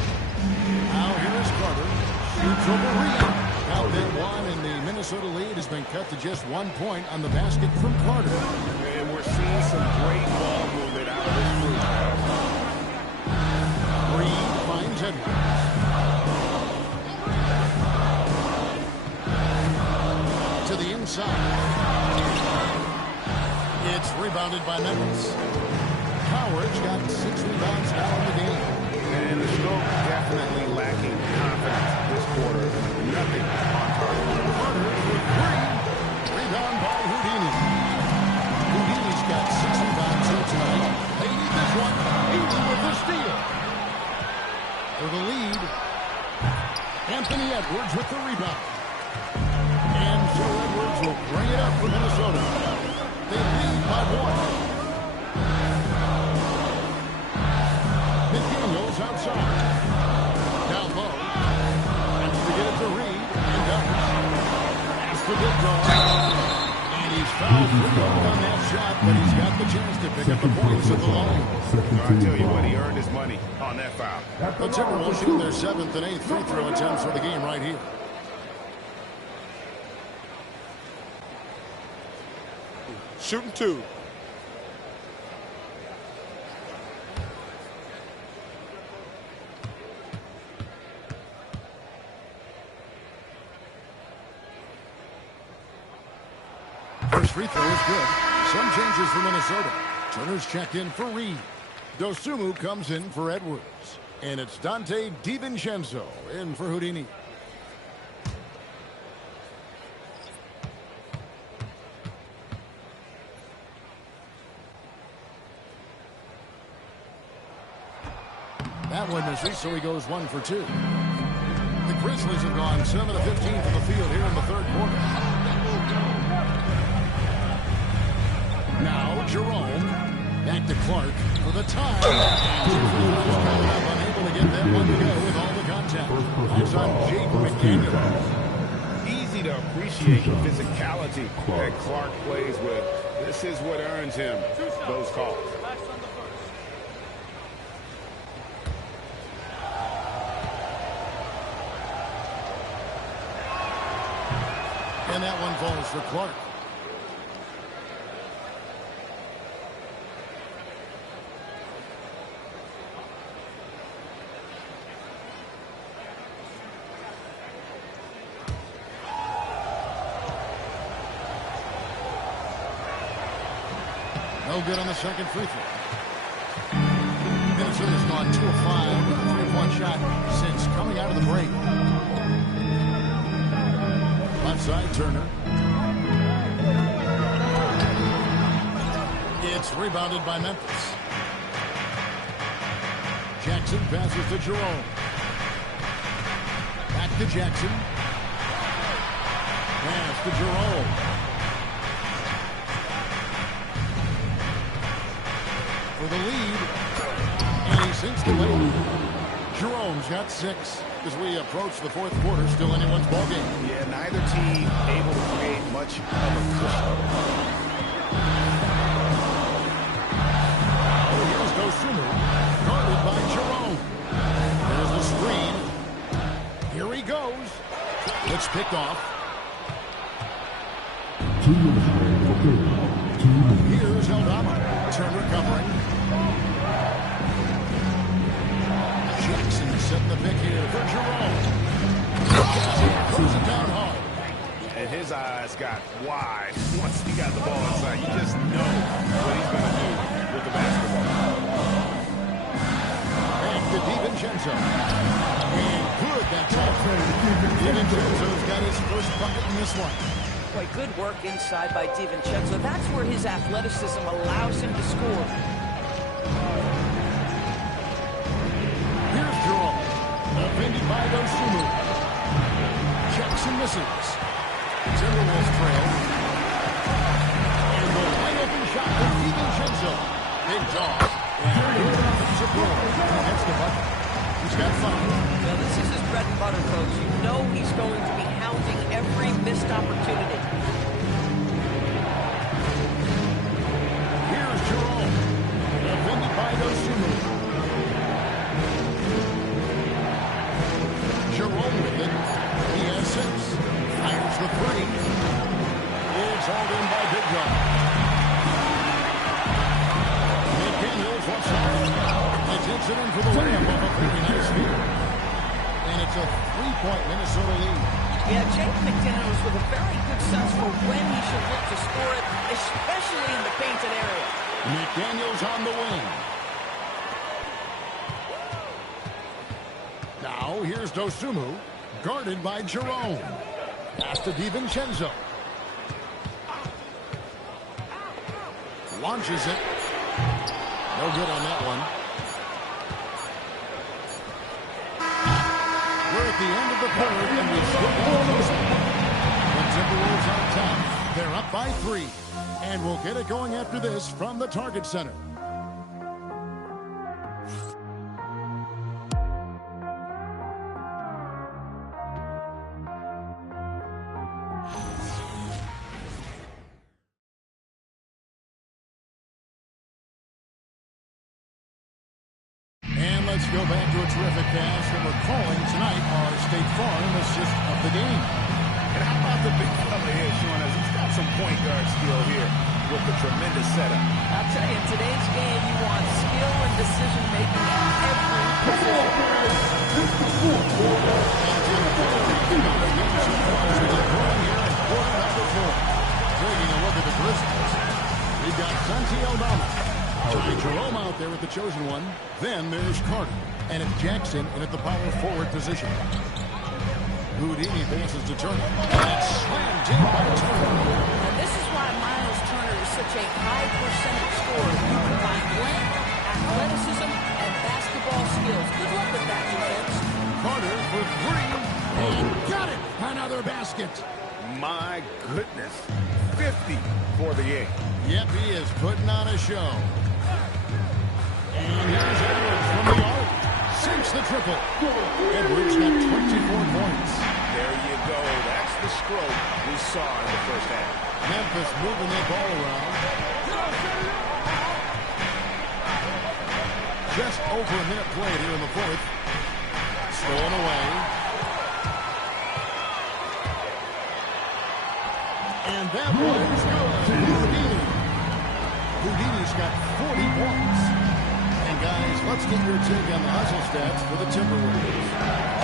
Now here is Carter. Shoots over Reed. Now that one, and the Minnesota lead has been cut to just 1 point on the basket from Carter. And we're seeing some great ball movement out of this group. Reed finds Edwards. To the inside. It's rebounded by Memphis. Howard's got 6 rebounds now in the game. And the stroke definitely lacking confidence this quarter. Nothing on target. Carter with 3. Rebound by Houdini. Houdini's got 6 rebounds here tonight. They need this one, even with the steal. For the lead, Anthony Edwards with the rebound. And so Edwards will bring it up for Minnesota. They lead by 1. McDaniels outside. Down low. Has to get it to Reed. And does. Has to get going. And he's fouled free on that shot, but he's got the chance to pick up the points at the line. I'll tell you what, he earned his money on that foul. The Timberwolves shoot their 7th and 8th free throw attempts for the game right here. Shooting 2. First free throw is good. Some changes for Minnesota. Turner's checked in for Reed. Dosunmu comes in for Edwards. And it's Dante DiVincenzo in for Houdini. That one misses, so he goes 1 for 2. The Grizzlies have gone 7 of 15 from the field here in the third quarter. Now Jerome, back to Clark for the tie. Unable to get that one to go with all the contact. That's on Jake McDaniels. Easy to appreciate the physicality that Clark plays with. This is what earns him those calls. And that one falls for Clark. No good on the second free throw. Minnesota's gone 2 of 5 with a 3-point shot since coming out of the break. Left side, Turner. It's rebounded by Memphis. Jackson passes to Jerome. Back to Jackson. Pass to Jerome. For the lead. And he sinks the lead. Jerome's got 6 as we approach the fourth quarter. Still anyone's ball game. Yeah, neither team able to create much of a cushion. Oh, here's Dosunmu. Guarded by Jerome. There's the screen. Here he goes. It's picked off. Here's Eldama. Turner covering. Jackson setting the pick here for Jerome. Throws it down hard. And his eyes got wide once he got the ball inside. You just know what he's going to do with the basketball. Back to DiVincenzo. And good that time. DiVincenzo's got his first bucket in this one. Boy, good work inside by DiVincenzo. That's where his athleticism allows him to score. Here's Jerome. Defended by Dosunmu. Jackson misses. Timberwolves trail. And the wide open shot from DiVincenzo. Big jaw. And good support. He gets the bucket. He's got 5. Now, this is his bread and butter, folks. You know he's going to be hounding every missed opportunity. Here's Jerome. Defended by Dosunmu. Jerome with it. He has 6. 3-point Minnesota lead. Yeah, Jake McDaniels with a very good sense for when he should look to score it, especially in the painted area. McDaniels on the wing. Now here's Dosunmu, guarded by Jerome. Pass to DiVincenzo. Launches it. No good on that one. We're at the end of the third, and we still got close. The Timberwolves on top. They're up by 3. And we'll get it going after this from the Target Center. And let's go back to a terrific pass that we're calling tonight our State Farm assist of the game. And how about the big fella here, Sean, as he's got some point guard skill here with the tremendous setup. I'll tell you, in today's game, you want skill and decision-making at every position. Taking a look at the Grizzlies, we've got Santi Aldama. Jerome out there with the chosen one. Then there's Carter. And it's Jackson in at the power forward position. Houdini passes to Turner. And it's slammed in by Turner. And this is why Miles Turner is such a high percentage scorer. You combine length, athleticism, and basketball skills. Good luck with that, defense. Carter for 3. And got it. Another basket. My goodness. 50 for the game. Yep, he is putting on a show. And here's Edwards from the arc. Sinks the triple. Edwards got 24 points. There you go. That's the stroke we saw in the first half. Memphis moving that ball around. Just over a minute played here in the fourth. Stolen away. And that one's good. Houdini. Houdini's got 40 points. And guys, let's get your take on the hustle stats for the Timberwolves.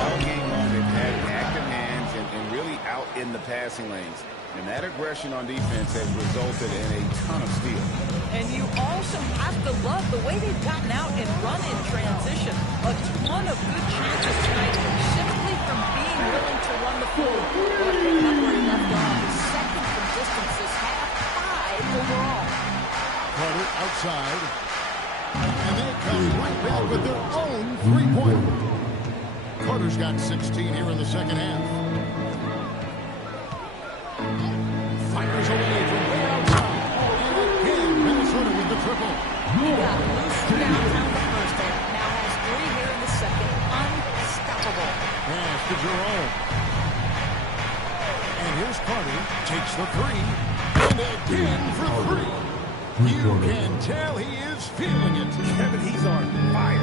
All game long, they've had active hands and really out in the passing lanes. And that aggression on defense has resulted in a ton of steals. And you also have to love the way they've gotten out and run in transition. A ton of good chances tonight simply from being willing to run the floor. But they have where he left off. His second from distance this half, 5 overall. Carter outside. And they come right back with their own three-pointer. Carter's got 16 here in the second half. Fires away from way outside. And again, Minnesota with the triple. He got loose downtown the first half. Now has 3 here in the second. Unstoppable. Pass to Jerome. And here's Carter. Takes the 3. And again for 3. You can tell he is feeling it. Kevin, he's on fire.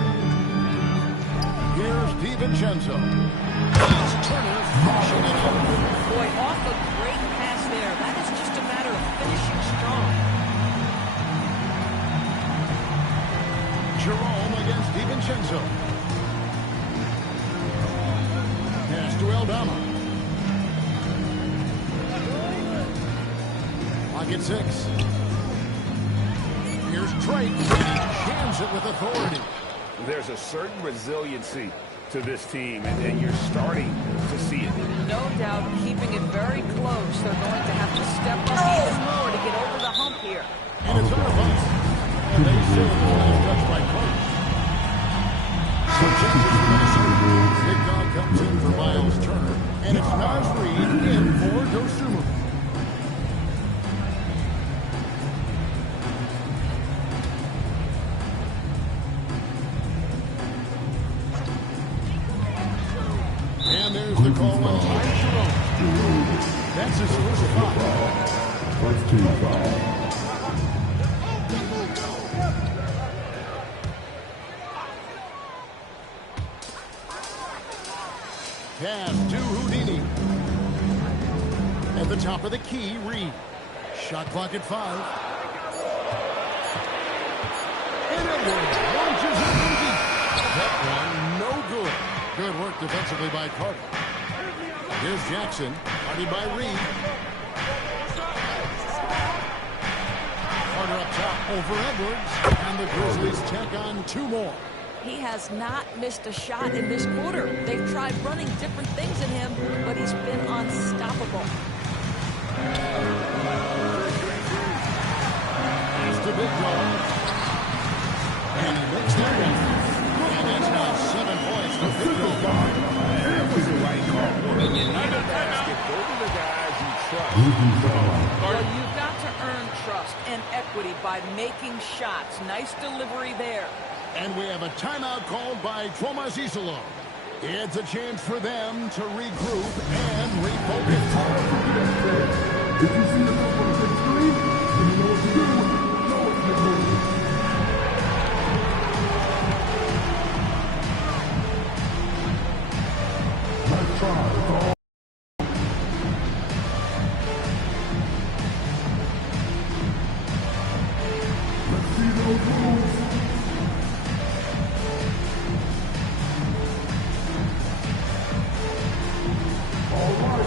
Here's DiVincenzo. It's Turner finishing it off. Boy, off a great pass there. That is just a matter of finishing strong. Jerome against DiVincenzo. Pass to Aldama. Pocket 6. Here's Drake. He jams it with authority. There's a certain resiliency to this team, and you're starting to see it. No doubt, keeping it very close. They're going to have to step up even more to get over the hump here. And it's on a bump. And they say the last touch by Close. So changes for Minnesota. Big dog comes in for Miles Turner. And it's Naz Reid in for Dosunmu. And there's the call on Jerome. That's his first foul. First team foul. Pass to Houdini. At the top of the key, Reed. Shot clock at 5. And Edwards launches it from deep. That one, no good. Good work defensively by Carter. Here's Jackson, guarded by Reed. Carter up top over Edwards, and the Grizzlies check on 2 more. He has not missed a shot in this quarter. They've tried running different things in him, but he's been unstoppable. He's the big dog. And he makes that one. And it's now 7 points for Big Dog. That was the right call. When you need a basket, those are the guys you trust. Well, you've got to earn trust and equity by making shots. Nice delivery there. And we have a timeout called by Thomas Isolo. It's a chance for them to regroup and refocus. If you see the number on the screen, then you know what to do. No, it's not moving. Nice try. It's all. Let's see those moves. All right.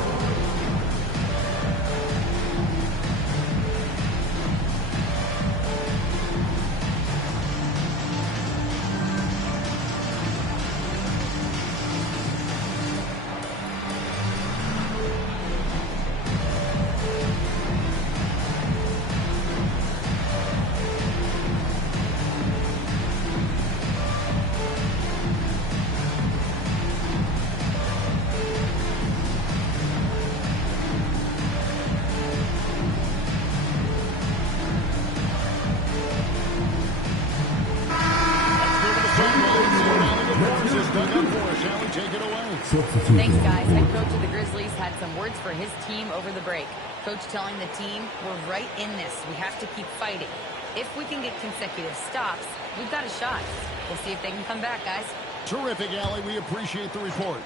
Thanks, guys. Head coach of the Grizzlies had some words for his team over the break. Coach telling the team, we're right in this. We have to keep fighting. If we can get consecutive stops, we've got a shot. We'll see if they can come back, guys. Terrific, Allie. We appreciate the report.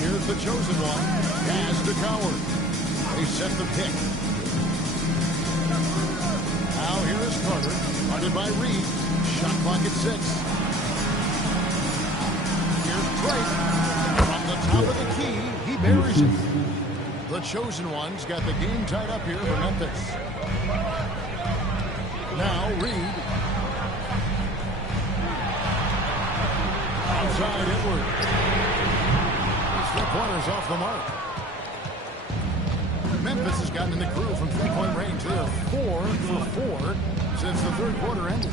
Here's the chosen one. Pass to Coward. They set the pick. Now here is Carter. Guarded by Reed. Shot clock at 6. Here's Drake. From the top of the key, he buries it. The chosen one's got the game tied up here for Memphis. Now Reed. Outside Edward. Three-pointers off the mark. Memphis has gotten in the crew from three-point range. They are 4 for 4 since the third quarter ended.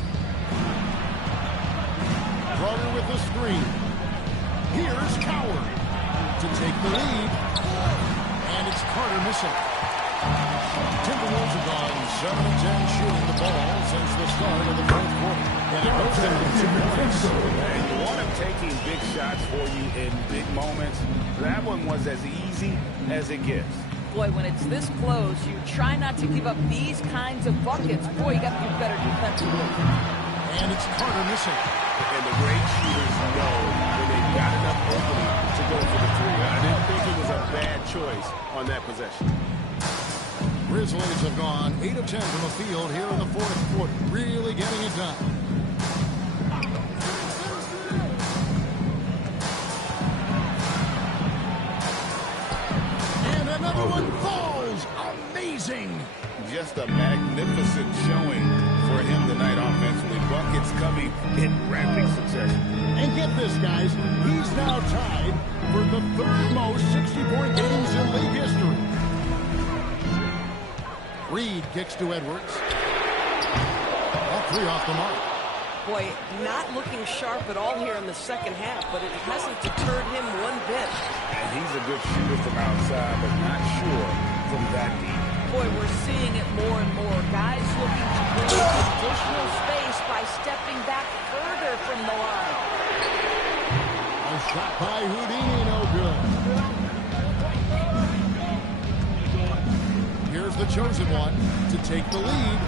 Carter with the screen. Here's Coward to take the lead. And it's Carter missing. Timberwolves have gone 7 of 10 shooting the ball since the start of the fourth quarter. And it goes down to 2 points. And you want him taking big shots for you in big moments. That one was as easy as it gets. Boy, when it's this close, you try not to give up these kinds of buckets. Boy, you got to be better defensively. And it's Carter missing. And the great shooters know when they've got enough opening to go for the three. I didn't think it was a bad choice on that possession. Grizzlies have gone 8 of 10 from the field here in the fourth quarter. Really getting it done. And another one falls. Amazing. Just a magnificent showing for him tonight offensively. Buckets coming in rapid succession. And get this, guys. He's now tied for the third most 60-point games in league history. Reed kicks to Edwards. All 3 off the mark. Boy, not looking sharp at all here in the second half, but it hasn't deterred him one bit. And he's a good shooter from outside, but not sure from that deep. Boy, we're seeing it more and more. Guys looking to create additional space by stepping back further from the line. A shot by Houdini, no good. Here's the chosen one to take the lead.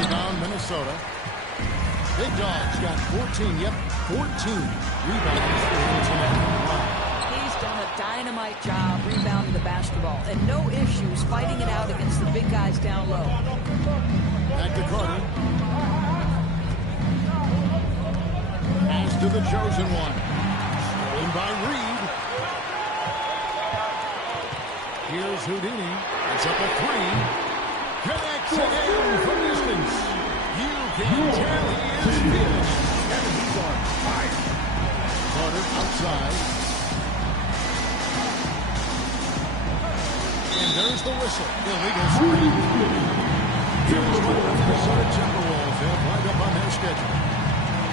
Rebound Minnesota. Big Dog's got 14, 14 rebounds for him tonight. He's done a dynamite job rebounding the basketball, and no issues fighting it out against the big guys down low. Back to Carter. Pass to the chosen one. Stolen by Reed. Here's Houdini. It's up a three. Connects again from distance. You can tell he is finished. And he's on fire. Carter outside. And there's the whistle. Illegal screen. Here's what the Minnesota Timberwolves have lined up on their schedule.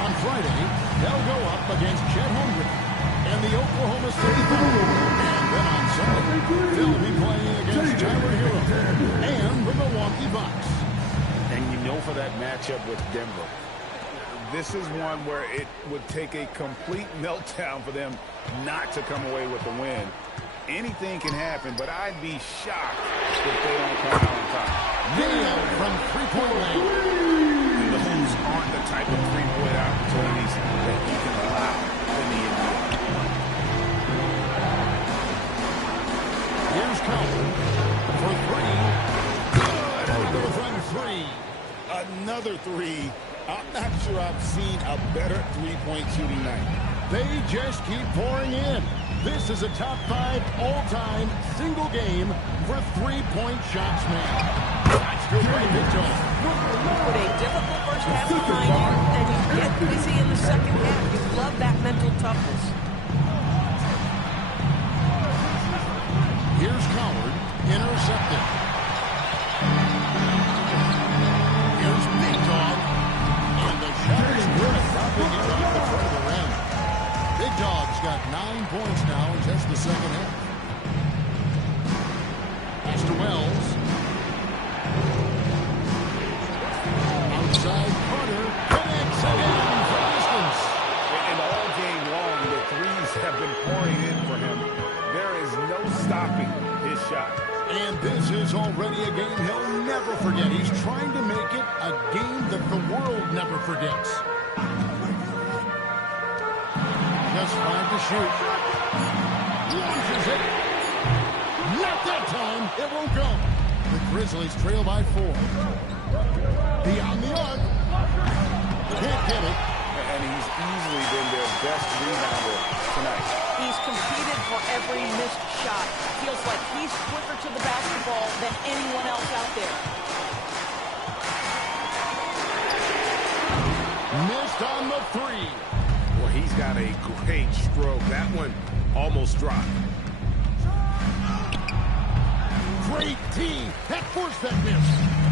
On Friday, they'll go up against Chet Holmgren and the Oklahoma City Thunder. And then on Sunday, they'll be playing against Tyler Hero and the Milwaukee Bucks. And you know, for that matchup with Denver, this is one where it would take a complete meltdown for them not to come away with the win. Anything can happen, but I'd be shocked if they don't come out on top. Video from three-point land. And those aren't the type of three-point opportunities that you can allow in the NBA. Here's Coward for three. Good. Another from three. Another three. I'm not sure I've seen a better three-point shooting night. They just keep pouring in. This is a top 5 all-time single game for three-point shots made. That's good by Victor. With a difficult first half behind you, and you get busy in the second half. You love that mental toughness. Here's Coward, intercepted. Here's Big Dog, and the shot is good, dropping it off the front of the rim. Big Dog's got 9 points now in just the second half. Pass to Wells. Outside Carter, connects again from distance. And all game long, the threes have been pouring in for him. There is no stopping his shot. And this is already a game he'll never forget. He's trying to make it a game that the world never forgets. Just 5 to shoot. Launches it. Not that time. It won't go. The Grizzlies trail by 4. Beyond the arc. Can't get it. And he's easily been their best rebounder tonight. He's competed for every missed shot. Feels like he's quicker to the basketball than anyone else out there. Missed on the 3. Well, he's got a great stroke. That one almost dropped. Great D. That forced that miss.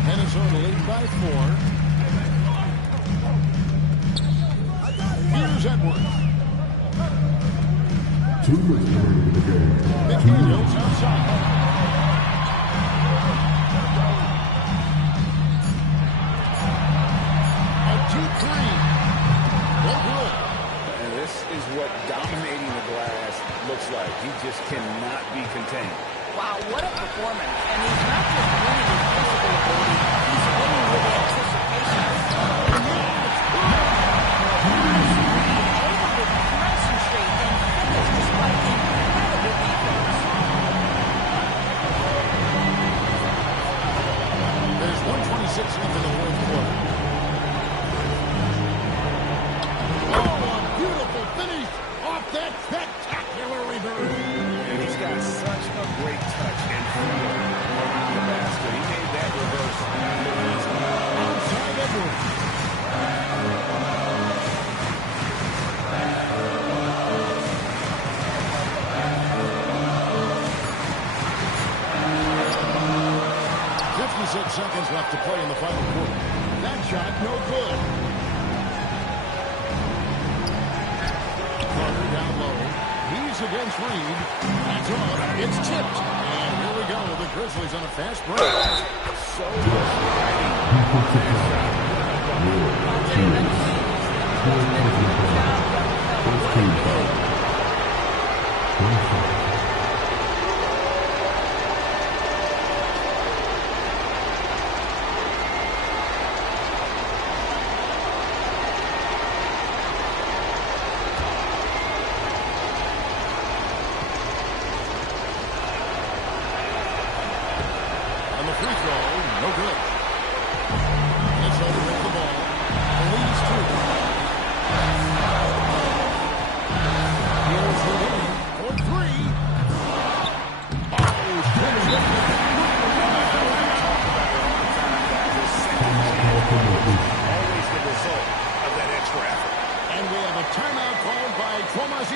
Minnesota lead by 4. Here's Edwards. 2 minutes remaining in the game. McDaniels outside. A 2-3. No good. And this is what dominating the glass looks like. He just cannot be contained. Wow, what a performance. And he's not just winning with physical ability, he's winning with anticipation. And now it's good. Able to concentrate and finish despite incredible defense. There's 1:26 left in the fourth quarter. Oh, a beautiful finish off that spectacular reverse. And he's got such a great touch and feel around the basket. He made that reverse look easy. Outside Edwards. Seconds left to play in the final quarter. That shot, no good. Carter down low. He's against Reed. That's off. It's tipped. And here we go. The Grizzlies on a fast break. So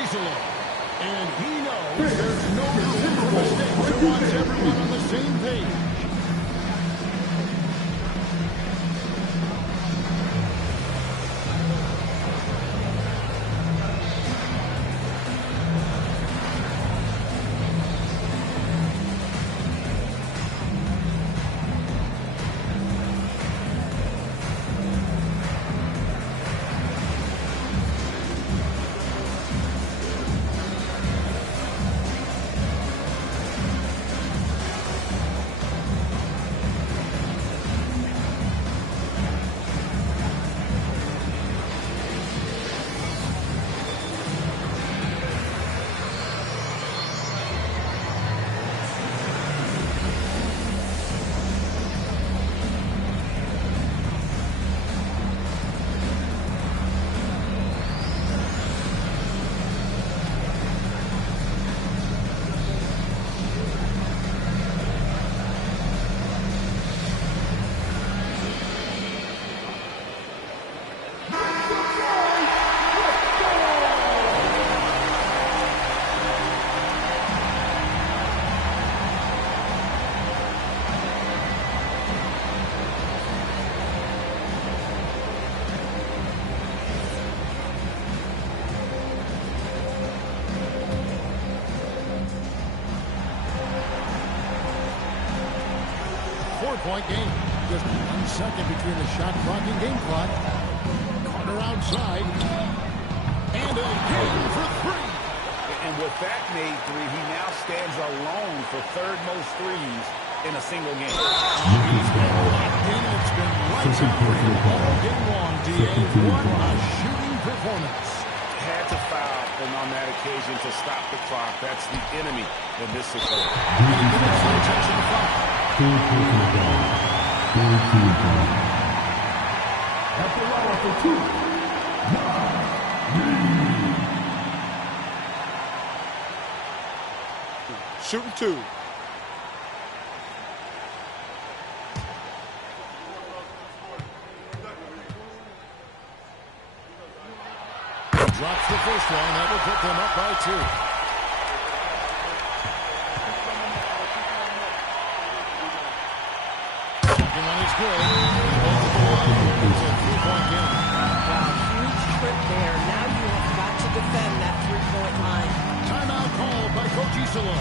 easily. And he knows there's no room for mistakes and wants everyone on the same page. 4-point game. Just 1 second between the shot clock and game clock. Carter outside. And a game for 3. And with that made 3, he now stands alone for third most threes in a single game. He's been locked in. It's been lights out for him all game long, D.A. What a shooting performance. Had to foul, and on that occasion to stop the clock. That's the enemy in this situation. At the line for 2, Shooting 2. Drops the first one. That will put them up by 2. Second one is good. It's a 3-point game. Wow, huge trip there. Now you have got to defend that 3-point line. Timeout called by Coach Isola.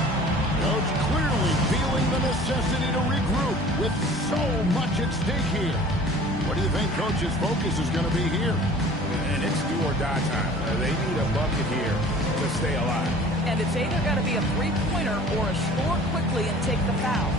Coach clearly feeling the necessity to regroup with so much at stake here. What do you think Coach's focus is going to be here? And it's do or die time. They need a bucket here to stay alive. And it's either got to be a 3-pointer or a score quickly and take the foul.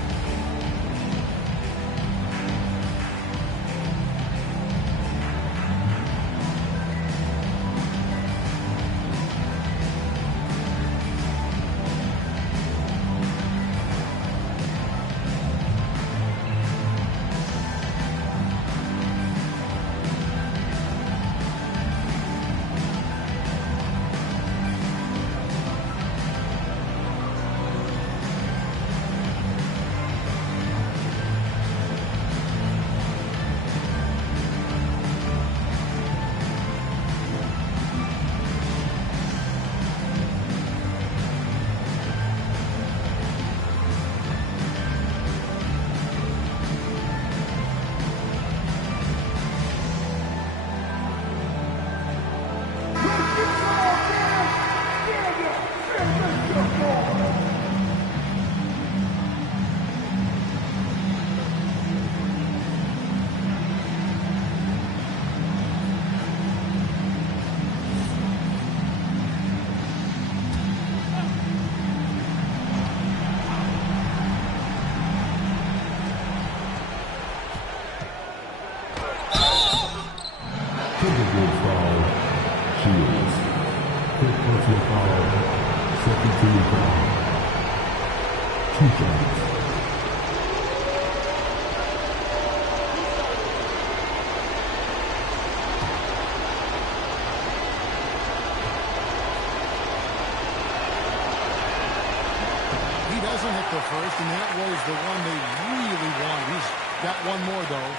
The first, and that was the one they really wanted. He's got one more, though.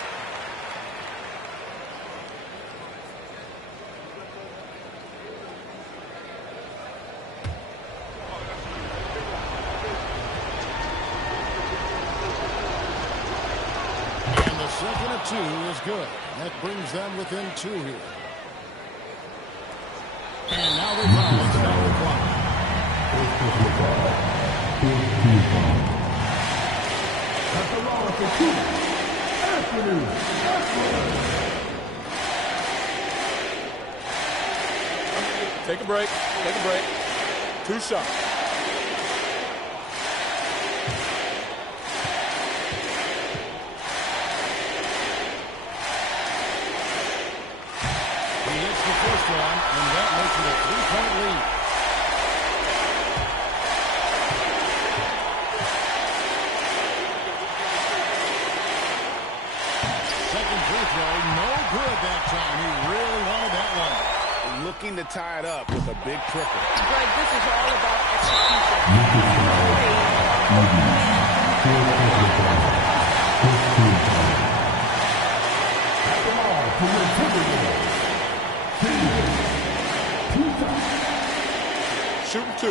two is good. That brings them within 2 here. And now they foul. Let's stop the clock. At the line for 2, Anthony Edwards. Take a break. Take a break. 2 shots. He hits the first one, and that makes it a 3-point lead. Second free throw, no good that time. He really wanted that one. Looking to tie it up with a big triple. Greg, this is all about execution. At the line for the Timberwolves, Shooting 2.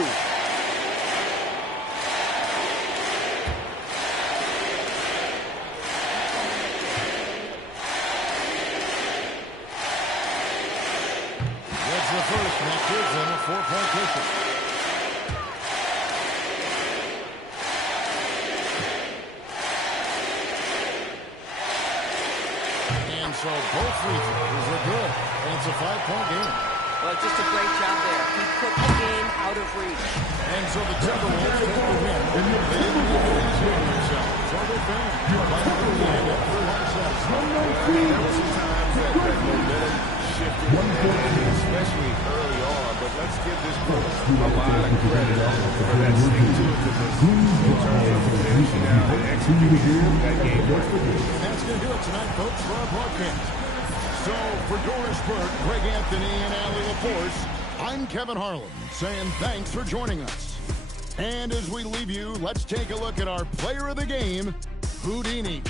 That's the first, and that gives them a 4-point cushion. And so both free throws are good, and it's a 5-point game. Well, just a great job there. He put the game out of reach. And so the Timberwolves take the win. They didn't make it easy on themselves. Trouble found. But in the end, it flew unsatisfied. There were some times that momentum shifted, especially early on. But let's give this group a lot of credit for that stick-to-itiveness in terms of finishing out and executing that game. That's going to do it tonight, folks, for our broadcast. So, for Doris Burke, Greg Anthony, and Allie LaForce, I'm Kevin Harlan, saying thanks for joining us. And as we leave you, let's take a look at our player of the game, Houdini.